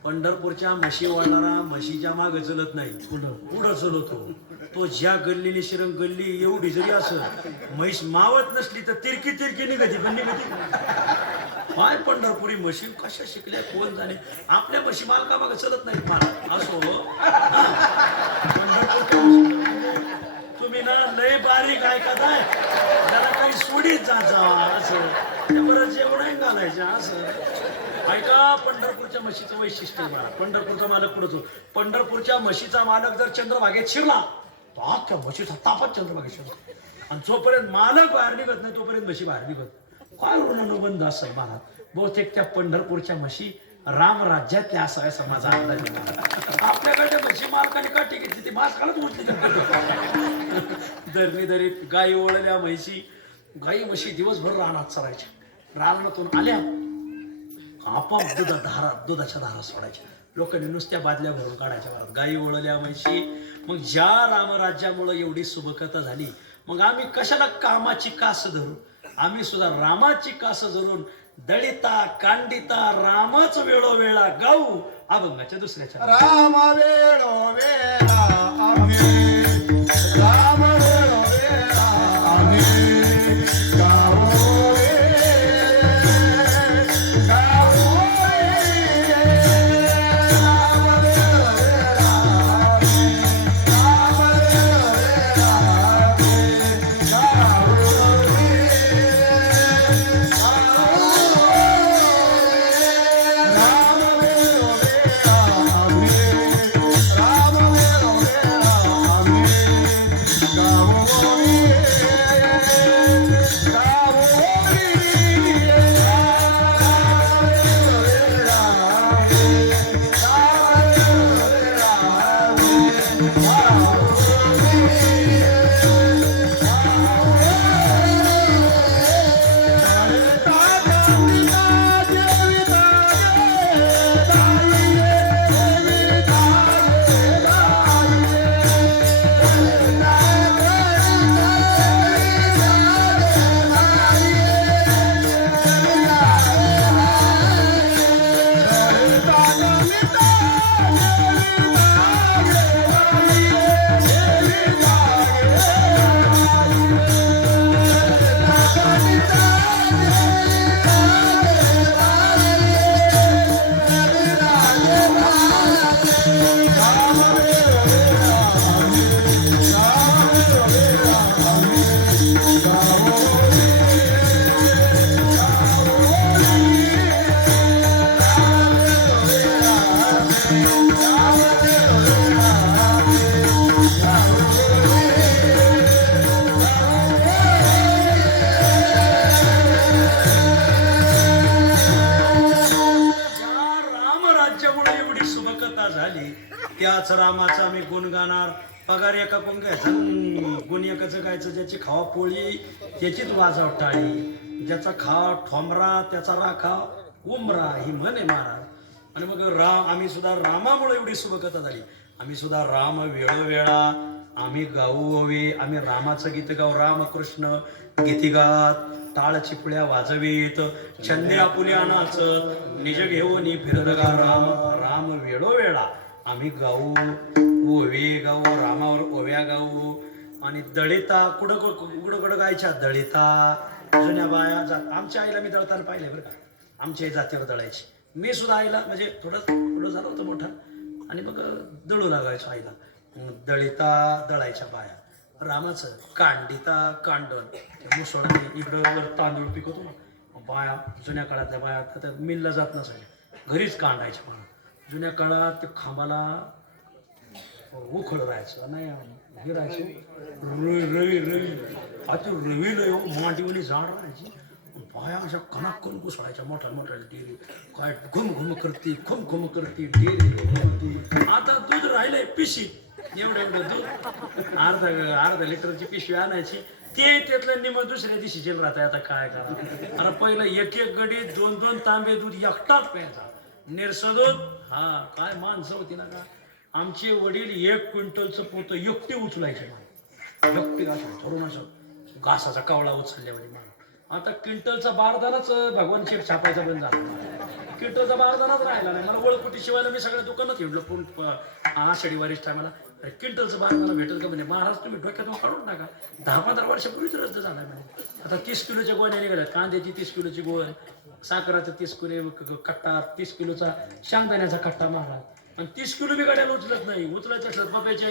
पंढरपूरच्या म्हशी वळणारा म्हशीच्या मागे चलत नाही, पुढं चलतो. तो ज्या गल्लीने शिरंग गल्ली एवढी जरी असं, म्हैस मावत नसली तर तिरकी तिरकी निघती, पण निघती. काय पंढरपुरी म्हशी कशा शिकल्या कोण जाणे. आपल्या म्हशी मालका मागे चलत नाहीत मला असो. पंढरपूरच्या तुम्ही ना लय बारीक ऐकताय, त्याला काही सोडीत जा असं, बरं जेवण घालायचं असं. ऐका, पंढरपूरच्या म्हशीचं वैशिष्ट्य आहे. पंढरपूरचा मालक पुढे, पंढरपूरच्या म्हशीचा मालक जर चंद्रभागेत शिरला तो अख्ख्या म्हशीचा तापत चंद्रभागेत शिरला, आणि जोपर्यंत मालक बाहेर निघत नाही तोपर्यंत म्हशी बाहेर निघत. काय ऋणानुबंध असेल महाराज. बहुतेक त्या पंढरपूरच्या म्हशी रामराज्यातल्या असा असा माझा अंदाज आहे. आपल्याकडे म्हशी मालकाने काठी घेतली, ती मालकालाच उचली. धरणी धरीत गायी ओळल्या म्हशी. गाई म्हशी दिवसभर रानात चरायच्या, रानातून आल्या आपाप दुधाच्या धारा सोडायच्या. लोकांनी नुसत्या बादल्या भरून काढायच्या घरात. गायी ओळल्या म्हशी. मग ज्या रामराज्यामुळे एवढी सुबकता झाली, मग आम्ही कशाला कामाची कास धरू? आम्ही सुद्धा रामाची कास धरून दळिता कांडिता रामच वेळोवेळा गाऊ अभंगाच्या दुसऱ्याच्या. राम वेळोवेळा आम्ही, राम वेळोवेळा आम्ही गावो रे, गावो रे. राम वेळोवेळा आम्ही, राम वेळोवेळा आम्ही गावो रे, त्याच रामाचा आम्ही गुण गाणार. पगार एका कोण घ्यायचा, गुण एकाचं गायचं. ज्याची खावा पोळी त्याचीच वाजव टाळी, ज्याचा खावा ठोमरा त्याचा राखा उमरा, ही म्हण आहे महाराज. आणि मग आम्ही सुद्धा रामामुळे एवढी सुबकता झाली. आम्ही सुद्धा राम वेळोवेळा आम्ही गाऊ हवे. आम्ही रामाचं गीत गाऊ, रामकृष्ण गीती गात, टाळ चिपळ्या वाजवीत, छंदे आपुल्या नाचत, निज घेऊन फिरदगा राम. राम वेळोवेळा आम्ही गाऊ, ओवे गाऊ, रामावर ओव्या गाऊ. आणि दळिता कुठं कुठं गायच्या, दळिता जुन्या बाया जात. आमच्या आईला मी दळताना पाहिले बरं का, आमच्या आई जातीवर दळायची. मी सुद्धा आईला म्हणजे थोडं पुढं झालं होतं मोठा, आणि मग दळू लागायचो आईला. दळिता दळायच्या बाया, रामाचं कांडिता कांडण. मुसळाने इकडं तांदूळ पिकवतो ना, बाया जुन्या काळातल्या बाया तर मिलला जात नसायच्या, घरीच कांडायचे म्हणून. जुन्या काळात ते खांबाला उखळ राहायचं नाही हे राहायचं रवी रवी रवी आता रवी लय मांडीवली झाड राहायची बाया अशा कणाकण घुसळायच्या मोठ्या मोठ्या डेरी काय घुम घुम करते खुम खुम करते डेरी. आता दूध राहिलंय पिशी एवढं एवढं दूध अर्धा लिटरची पिशवी आणायची ते त्यातलं निम दुसऱ्या दिवशी जेल राहत आता काय करा. अरे पहिलं एक एक गडी 2-2 तांबे दूध एकटाच प्यायचा निरसदूत. हा काय माणसं होती ना का. आमचे वडील 1 क्विंटलचं पोतं एकटे उचलायचे मला एकटे असं ठरून असं घासाचा कवळा उचलल्यावर मला. आता क्विंटलचा बारदानाच भगवान शेठ छापायचा बंद झाला. क्विंटलचा बारदानाच राहिला नाही. मला ओळखुटी शिवायला मी सगळ्या दुकानात हिंडलो पण आषाढी वारीच टायमाला क्विंटलचं बारदाना भेटत का म्हणजे महाराज तुम्ही डोक्यातून काढून टाका 10-15 वर्षापूर्वीच रद्द झालाय म्हणजे. आता 30 किलोच्या गोण्या निघाल्यात कांद्याची 30 किलोची गोण साखराचा 30 किलो कट्टा 30 किलोचा शेंगदाण्याचा कट्टा महाराज. आणि 30 किलो बी गाड्याला उचलत नाही. उचलायचं असलं पप्याची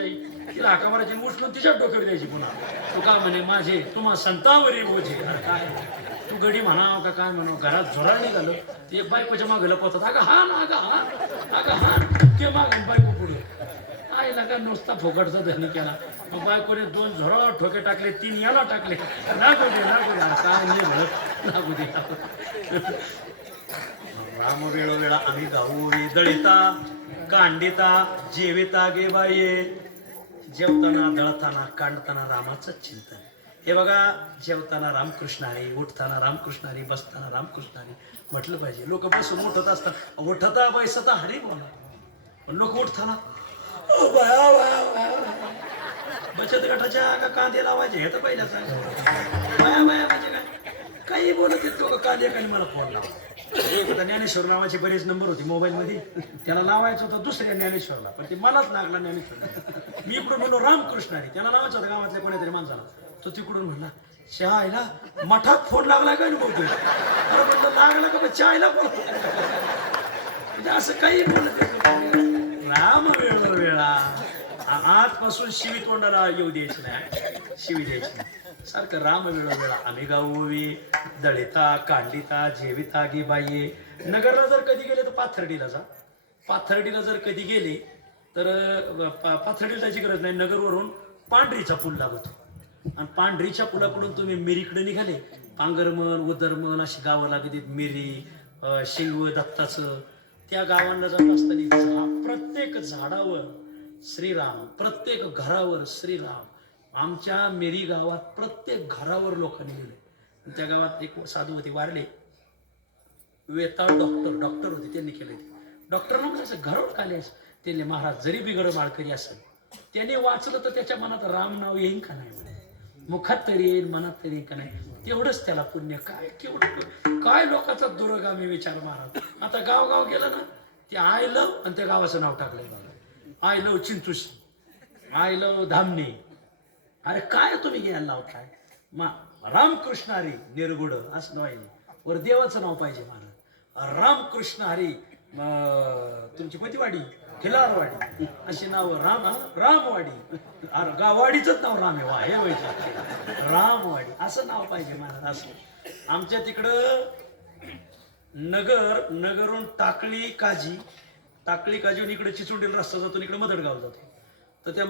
आई तिला हाका मारायची उचलून तिच्या डोक्यावर द्यायची पुन्हा. तू का म्हणे माझे तुम्हा संतावरी बोझे. काय तू गडी म्हणाव का काय म्हणावं घरात झोराळ निघालं ते एक बायकोच्या मागे लपवतात अगं हा ना अगं हा ते माग बायको पुढे आईला का नुसता फुकटचा धनी केला. मग बायकोने 2 झोराळ ठोके टाकले 3 याला टाकले लागू दे काय नाही म्हणत लागू दे. राम वेळोवेळा आम्ही गाऊ दळिता कांडिता जेविता गे बाये. जेवताना दळताना कांडताना रामाचं चिंतन. हे बघा जेवताना रामकृष्ण हरी उठताना रामकृष्ण हरी बसताना रामकृष्ण हरी म्हटलं पाहिजे. लोक बसून उठत असतात उठता बैसता हरी बोला पण लोक उठताना बचत गटाच्या का कांदे लावायचे हे तर पहिल्याच बाया म्हणजे काय काही बोलत येत लोक कांदे आणि मला फोन लावा. आता ज्ञानेश्वर नावाचे बरेच नंबर होते मोबाईलमध्ये त्याला लावायचं होतं दुसऱ्या ज्ञानेश्वरला पण ते मलाच लागला ज्ञानेश्वरला. मी इकडून बोललो रामकृष्ण हरी त्याला लावायचं होतं गावातल्या कोणीतरी माणसाला. तो तिकडून म्हणला शाळेला मठात फोन लागला काय बोलतोय. अरे म्हणलं लागला का चायला बोल म्हणजे असं काही बोलत राम वेळोवेळा आजपासून शिवी तोंडाला येऊ द्यायची नाही शिवी द्यायची नाही. सारखं राम वेळोवेळा आम्ही गाऊवी दळिता कांडिता जेविता गी बाई. नगरला जर कधी गेले तर पाथर्डीला जा. पाथर्डीला जर कधी गेले तर पाथर्डीला जायची गरज नाही. नगरवरून पांढरीचा पूल लागतो आणि पांढरीच्या पुलाकडून तुम्ही मिरीकडे निघाले पांगरमन उदरमन अशी गावं लागतात मिरी शिंगव दत्ताचं. त्या गावांना जात असताना प्रत्येक झाडावर श्रीराम प्रत्येक घरावर श्रीराम. आमच्या मेरी गावात प्रत्येक घरावर लोकांनी गेले. त्या गावात एक साधू होते वारले वेताळ डॉक्टर होते त्यांनी केले. डॉक्टर मग असं घरावर काले त्यांनी महाराज जरी बिघड माळकरी असेल त्याने वाचलं तर त्याच्या मनात राम नाव येईन का नाही मुखात तरी येईल मनात तरी येईल का नाही तेवढंच त्याला पुण्य. काय केवढं काय लोकांचा दुर्गामी विचार महाराज. आता गाव गेलं ना ते आय लव आणि त्या गावाचं नाव टाकलंय I love Chinchushi I love Dhamani. अरे काय तुम्ही घ्यायला लावताय रामकृष्ण हरी निरगुड असं नाव आहे वर देवाचं नाव पाहिजे महाराज. रामकृष्ण हरी तुमची कोणतीवाडी खिलारवाडी अशी नाव रामवाडी गाववाडीच नाव राम आहे वा हे व्हायचं रामवाडी असं नाव पाहिजे महाराज. असं आमच्या तिकडं नगरहून टाकळी काजीहून इकडे चिचुंडीला रस्ता जातो इकडे मदडगाव जातो. तर त्या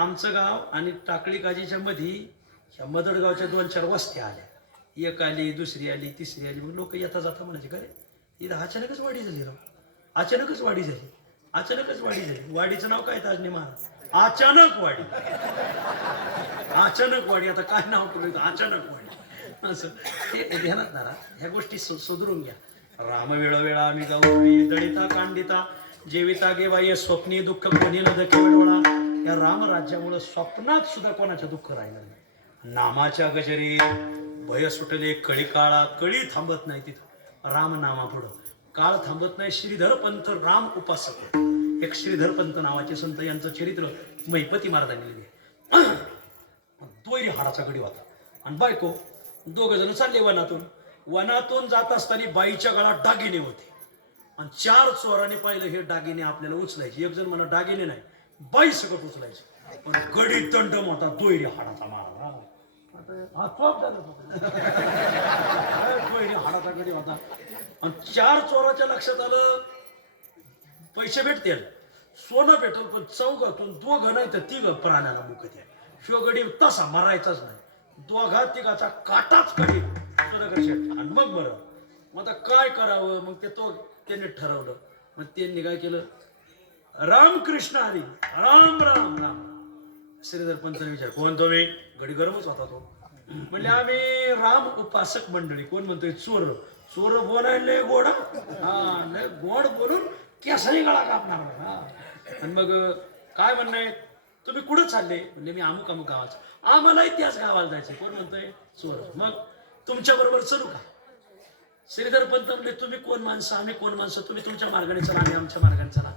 आमचं गाव आणि टाकळी काजीच्या मध्ये ह्या मदडगावच्या 2-4 वस्त्या आल्या. एक आली दुसरी आली तिसरी आली. मग लोक येता जाता म्हणायचे का रे इथं अचानकच वाडी झाली राव अचानकच वाडी झाली. वाडीचं नाव काय ताजने महाराज अचानक वाडी. आता काय नाव ठेवलं अचानक वाडी असं ते ध्यानात ना ह्या गोष्टी सुधरून घ्या. राम वेळोवेळा आम्ही गाऊ दळिता कांडिता जेविता गे बाई. स्वप्नी दुःख कोणी न डोळा. या रामराज्यामुळे स्वप्नात सुद्धा कोणाचं दुःख राहिलं नाही. नामाच्या गजरे भय सुटले कळी काळा. कळी थांबत नाही तिथं राम नामा पुढं काळ थांबत नाही. श्रीधर पंथ राम उपासक. एक श्रीधर पंथ नावाचे संत यांचं चरित्र महिपती महाराजांनी लिहिले. तोयरी हाडाचा गडी होता आणि बायको 2 जण चालले वनातून जात असताना बाईच्या गळात दागिने होते आणि 4 चोरांनी पाहिलं हे दागिने आपल्याला उचलायचे. एक जण म्हणा दागिने नाही बाई सकट उचलायचे पण गडी दंड मोठा तोयरी हाडाचा महाराज. तोयरी हाडाचा मध्ये होता. आणि 4 चोराच्या लक्षात आलं पैसे भेटतील, सोनं भेटल, पण चौघातून 2 नाही तर 3 प्राण्याला मुकत आहे. शिव गडी तसा मारायचाच नाही, 2-3 काटाच कधी सुधाकर शेठ. आणि मग बरं, मग आता काय करावं, मग त्यांनी ठरवलं. मग त्यांनी काय केलं, रामकृष्ण हरी, राम राम राम. श्रीधर पंतांनी विचार, कोण तुम्ही? गडी गरमच होता तो. म्हणजे आम्ही राम उपासक मंडळी. कोण म्हणतोय? चोर. चोर बोलायला गोडा, हा लय गोड बोलून केसाही गळा कापणार. हा. आणि मग काय म्हणणं आहे, तुम्ही कुठं चालले? म्हणजे मी अमुक अमुक गावाचं. आम्हालाही त्याच गावाला जायचं. कोण म्हणतोय? चोर. मग तुमच्या बरोबर चलू का? श्रीधर पंत म्हणले, तुम्ही कोण माणसं, आम्ही कोण माणसं, तुम्ही तुमच्या मार्गाने चला, आम्ही आमच्या मार्गाने चला.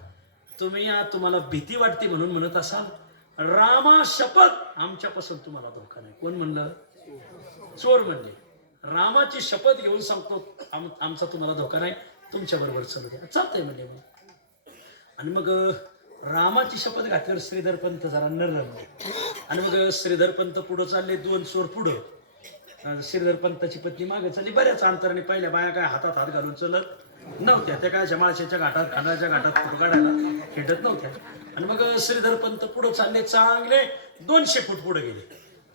तुम्हाला भीती वाटते म्हणून म्हणत असाल, रामा शपथ आमच्यापासून तुम्हाला धोका नाही. कोण म्हणलं? चोर म्हणले. रामाची शपथ घेऊन सांगतो, आमचा तुम्हाला धोका नाही, तुमच्या बरोबर चलू द्या. चालतंय म्हणले. आणि मग रामाची शपथ घातल्यावर श्रीधर पंत जरा नरमले. आणि मग श्रीधर पंत पुढं चालले, 2 चोर पुढं. श्रीधर पंताची पत्नी मागे चालली. बऱ्याच अंतराने पहिल्या बाया काय हातात हात घालून चलत नव्हत्या, त्या काय जमाळशेच्या घाटात, खांडाच्या घाटात फोटो काढायला खेटत नव्हत्या. आणि मग श्रीधर पंत पुढं चालले, चांगले 200 फूट पुढे गेले.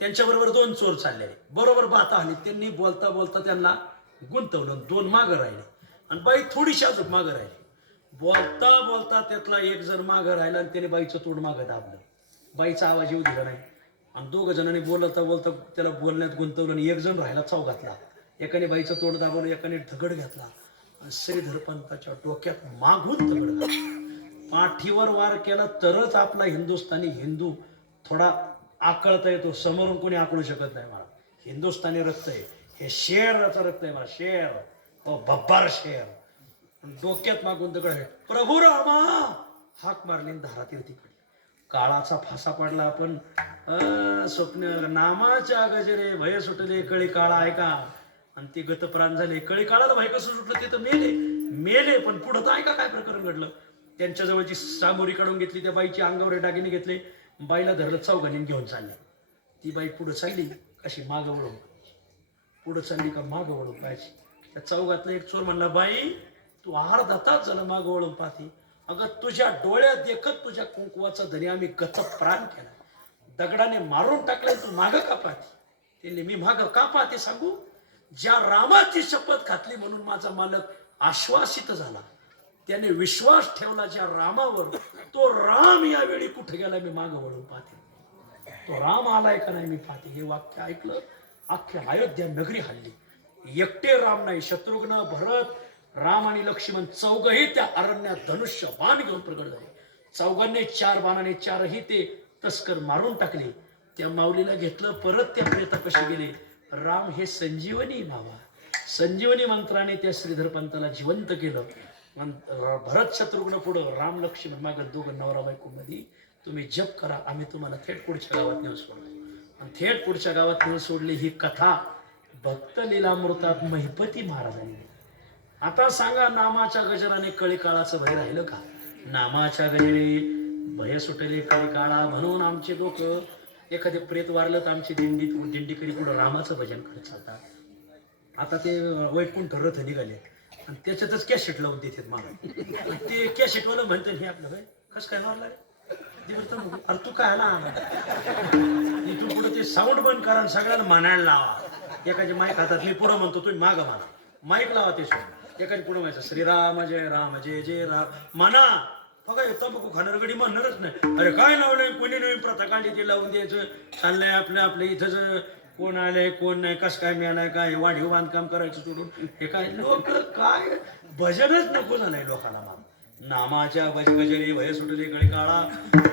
त्यांच्याबरोबर 2 चोर चालले, बरोबर बाता आली. त्यांनी बोलता बोलता त्यांना गुंतवलं. 2 मागं राहिले आणि बाई थोडीशी अजून मागं राहिली. बोलता बोलता त्यातला एक जण मागं राहिला आणि त्याने बाईचं तोंड मागं दाबलं. बाईचा आवाज येऊ दिला नाही. आणि 2 जणांनी बोलता बोलता त्याला बोलण्यात गुंतवलं. आणि 1 जण राहिला चौघातला. एकाने बाईचं तोंड दाबवलं, एकाने दगड घेतला आणि श्रीधर पंताच्या डोक्यात मागून दगड घातला. पाठीवर वार केला तरच आपला हिंदुस्थानी हिंदू थोडा आकळता येतो. समोरून कोणी आकळू शकत नाही. मला हिंदुस्थानी रक्त आहे, हे शेराचं रक्त आहे. मला शेर, बब्बार शेर. डोक्यात मागून दगड आहे. प्रभू रामा हाक मारली, धारातीर्थी पडली. काळाचा फासा पडला. आपण स्वप्न नामाच्या गजरे भय सुटले कळी काळा आहे का. आणि ते गतप्राण झाले. कळी काळाला भय कसं सुटलं, ते तर मेले. पण पुढं तर ऐका काय प्रकरण घडलं. त्यांच्या जवळची सामोरी काढून घेतली, त्या बाईची अंगावर दागिने घेतले, बाईला धरलं, चौघांनी घेऊन चालले. ती बाई पुढं चालली कशी मागं वळून, पुढं चालली का मागं वळून पाहिजे. त्या चौघातला एक चोर म्हणला, बाई तू अर्धा तास झालं मागं वळून पाहते. अगं तुझ्या डोळ्यात देखत तुझ्या कुंकवाचा धनी आम्ही गतप्राण केला, दगडाने मारून टाकलाय, तू मागं का पाहते? त्यांनी, मी मागं का पाहते सांगू? ज्या रामाची शपथ घातली म्हणून माझा मालक आश्वासित झाला, त्याने विश्वास ठेवला ज्या रामावर, तो राम यावेळी कुठे गेला मी मागं वळून पाहते. तो राम आलाय का नाही मी पाहते. हे वाक्य ऐकलं, अख्ख्या अयोध्या नगरी हल्ली. एकटे राम नाही, शत्रुघ्न, भरत, राम आणि लक्ष्मण चौघही त्या अरण्यात धनुष्य बाण घेऊन प्रगट झाले. चौघांनी 4 बाणाने 4ही ते तस्कर मारून टाकले. त्या माऊलीला घेतलं, परत त्या प्रेता कशी गेले. राम हे संजीवनी नावा, संजीवनी मंत्राने त्या श्रीधर पंताला जिवंत केलं. भरत शत्रुघ्न पुढं, राम लक्ष्मण मागं, 2 नवरा बायको मध्ये. तुम्ही जप करा, आम्ही तुम्हाला थेट पुढच्या गावात नेऊन सोडलो. आणि थेट पुढच्या गावात नेऊन सोडली. ही कथा भक्त लीलामृतात महिपती महाराजांनी. आता सांगा, नामाच्या गजराने कळी काळाचं भय राहिलं का? नामाच्या गजरे भय सुटले कळी काळा म्हणून आमचे लोक एखादे प्रेत वारलं तर आमची दिंडीकरी पुढं रामाचं भजन करत चालतात. आता ते वैकुंठ रथ निघाले आणि त्याच्यातच कॅसेट लावून देतात मला. ते कॅसेटवाला म्हणते, हे आपलं भाई कसं काय मारलं अरे तू काय आला इथून पुढे ते साऊंड बंद करा, सगळ्यांना म्हणायला लावा. एकाचे माईक हातात, मी पुढं म्हणतो तुम्ही मागं म्हणा, माईक लावा. ते सोड एकाने पुढं म्हणायचं, श्रीराम जय राम जय जय राम म्हणा. बघा तंबाखू खाणार गडी म्हणणारच नाही. अरे काय लावलंय, कोणी नवीन प्रथा काढली ते लावून द्यायचं. चाललंय आपल्या इथंच, कोण आलंय कोण नाही, कसं काय मिळालंय, काय वाढीव बांधकाम करायचं सोडून हे काय लोक काय भजनच नको झालंय लोकांना. नामाच्या गजरे भय सुटले कळी काळा.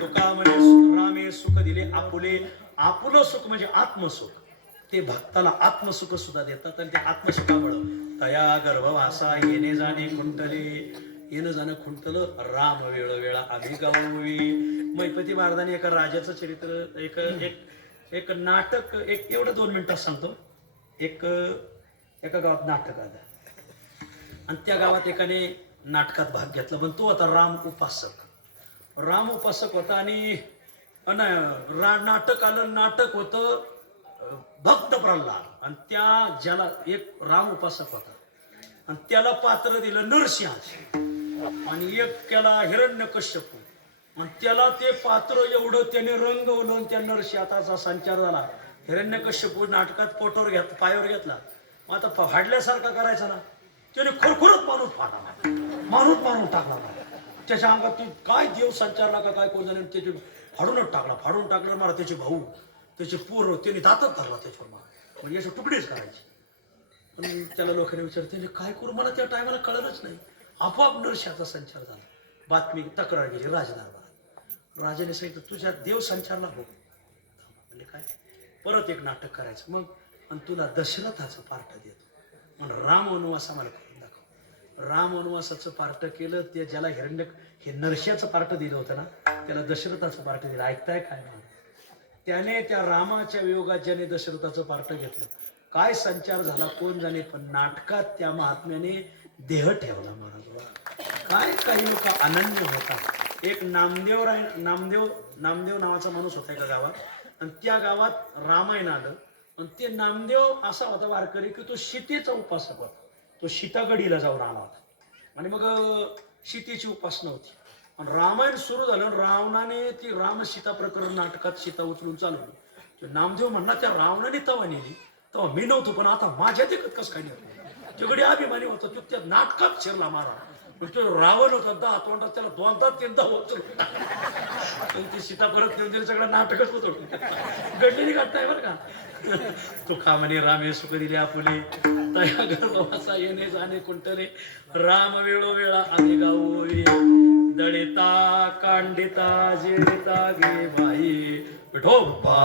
तुका म्हणजे रामे सुख दिले आपुले. आपुलं सुख म्हणजे आत्मसुख. ते भक्ताला आत्मसुख सुद्धा देतात. आणि त्या आत्मसुखामुळं तया गर्भवासा येणे जाणे खुंटले. येणं जाणं खुंटलं. राम वेळोवेळा आम्ही गावी. मैपती महाराजांनी एका राजाचं चरित्र, एक नाटक, एक एवढं 2 मिनिटात सांगतो. एका गावात नाटक आलं आणि त्या गावात एकाने नाटकात भाग घेतला, पण तो होता राम उपासक होता. आणि नाटक आलं. नाटक होतं भक्त प्रल्हाद. आणि त्या ज्याला एक राम उपासक होता, आणि त्याला पात्र दिलं नरसिंह आणि एक केला हिरण्यकश्यप आणि त्याला ते पात्र एवढं त्याने रंगवलं आणि त्या नरसिंहाचा संचार झाला. हिरण्यकश्यप नाटकात पोटावर घेत पायावर घेतला. मग आता फाडल्यासारखा करायचा ना, त्याने खरखरत माणूस टाकला. त्याच्या अंगात ती काय देव संचारला का काय कोण जाणे त्याचे फाडून टाकलं मला त्याचे भाऊ त्याचे पोरं त्याने दातच धरला त्याच्यावर मला म्हणजे असे तुकडेच करायचे. पण त्याला लोकांनी विचारते काय करू मला त्या टायमाला कळलंच नाही. आपोआप नरसिंहाचा संचार झाला. बातमी तक्रार गेली राजदरबारात. राजाने सांगितलं तुझ्या देव संचारला हो. म्हणजे काय परत एक नाटक करायचं मग आणि तुला दशरथाचं पार्ट देतो म्हणून राम वनवास आम्हाला करून दाखव. राम वनवासाचं पार्ट केलं. ते ज्याला हे नरसिंहाचं पार्ट दिलं होतं ना त्याला दशरथाचं पार्ट दिलं. ऐकताय काय म्हणून त्याने त्या रामाच्या वियोगात ज्याने दशरथाचं पार्ट घेतलं काय संचार झाला कोण जाणे. पण नाटकात त्या महात्म्याने देह ठेवला महाराज. काय काही लोक अनन्य होता. एक नामदेव नावाचा माणूस होता एका गावात आणि त्या गावात रामायण आलं आणि ते नामदेव असा होता वारकरी की तो सीतेचा उपासक होता. तो सीतागडीला जाऊन आला होता आणि मग सीतेची उपासना होती आणि रामायण सुरू झालं. रावणाने ती राम सीता प्रकरण नाटकात सीता उचलून चालवली. नामदेव म्हणला त्या रावणाने तवा नेली तेव्हा मी नव्हतो पण आता माझ्या देखत कसं काय नाही. तिकडे अभिमानी होता तो त्या नाटकात शिरला मारा. तो रावण होता 10 तोंडात त्याला 2-3 उचलून ती सीता परत नेऊन दिली. सगळं नाटकच होत घडलेली घटना आहे बरं का. तो का म्हणे रामे सुख दिले आपुले तया गर्भवासा येणे जाणे कुंटले राम वेळोवेळा आम्ही गावोवी दळिता कांडिता जेरिता गे बाई विठोबा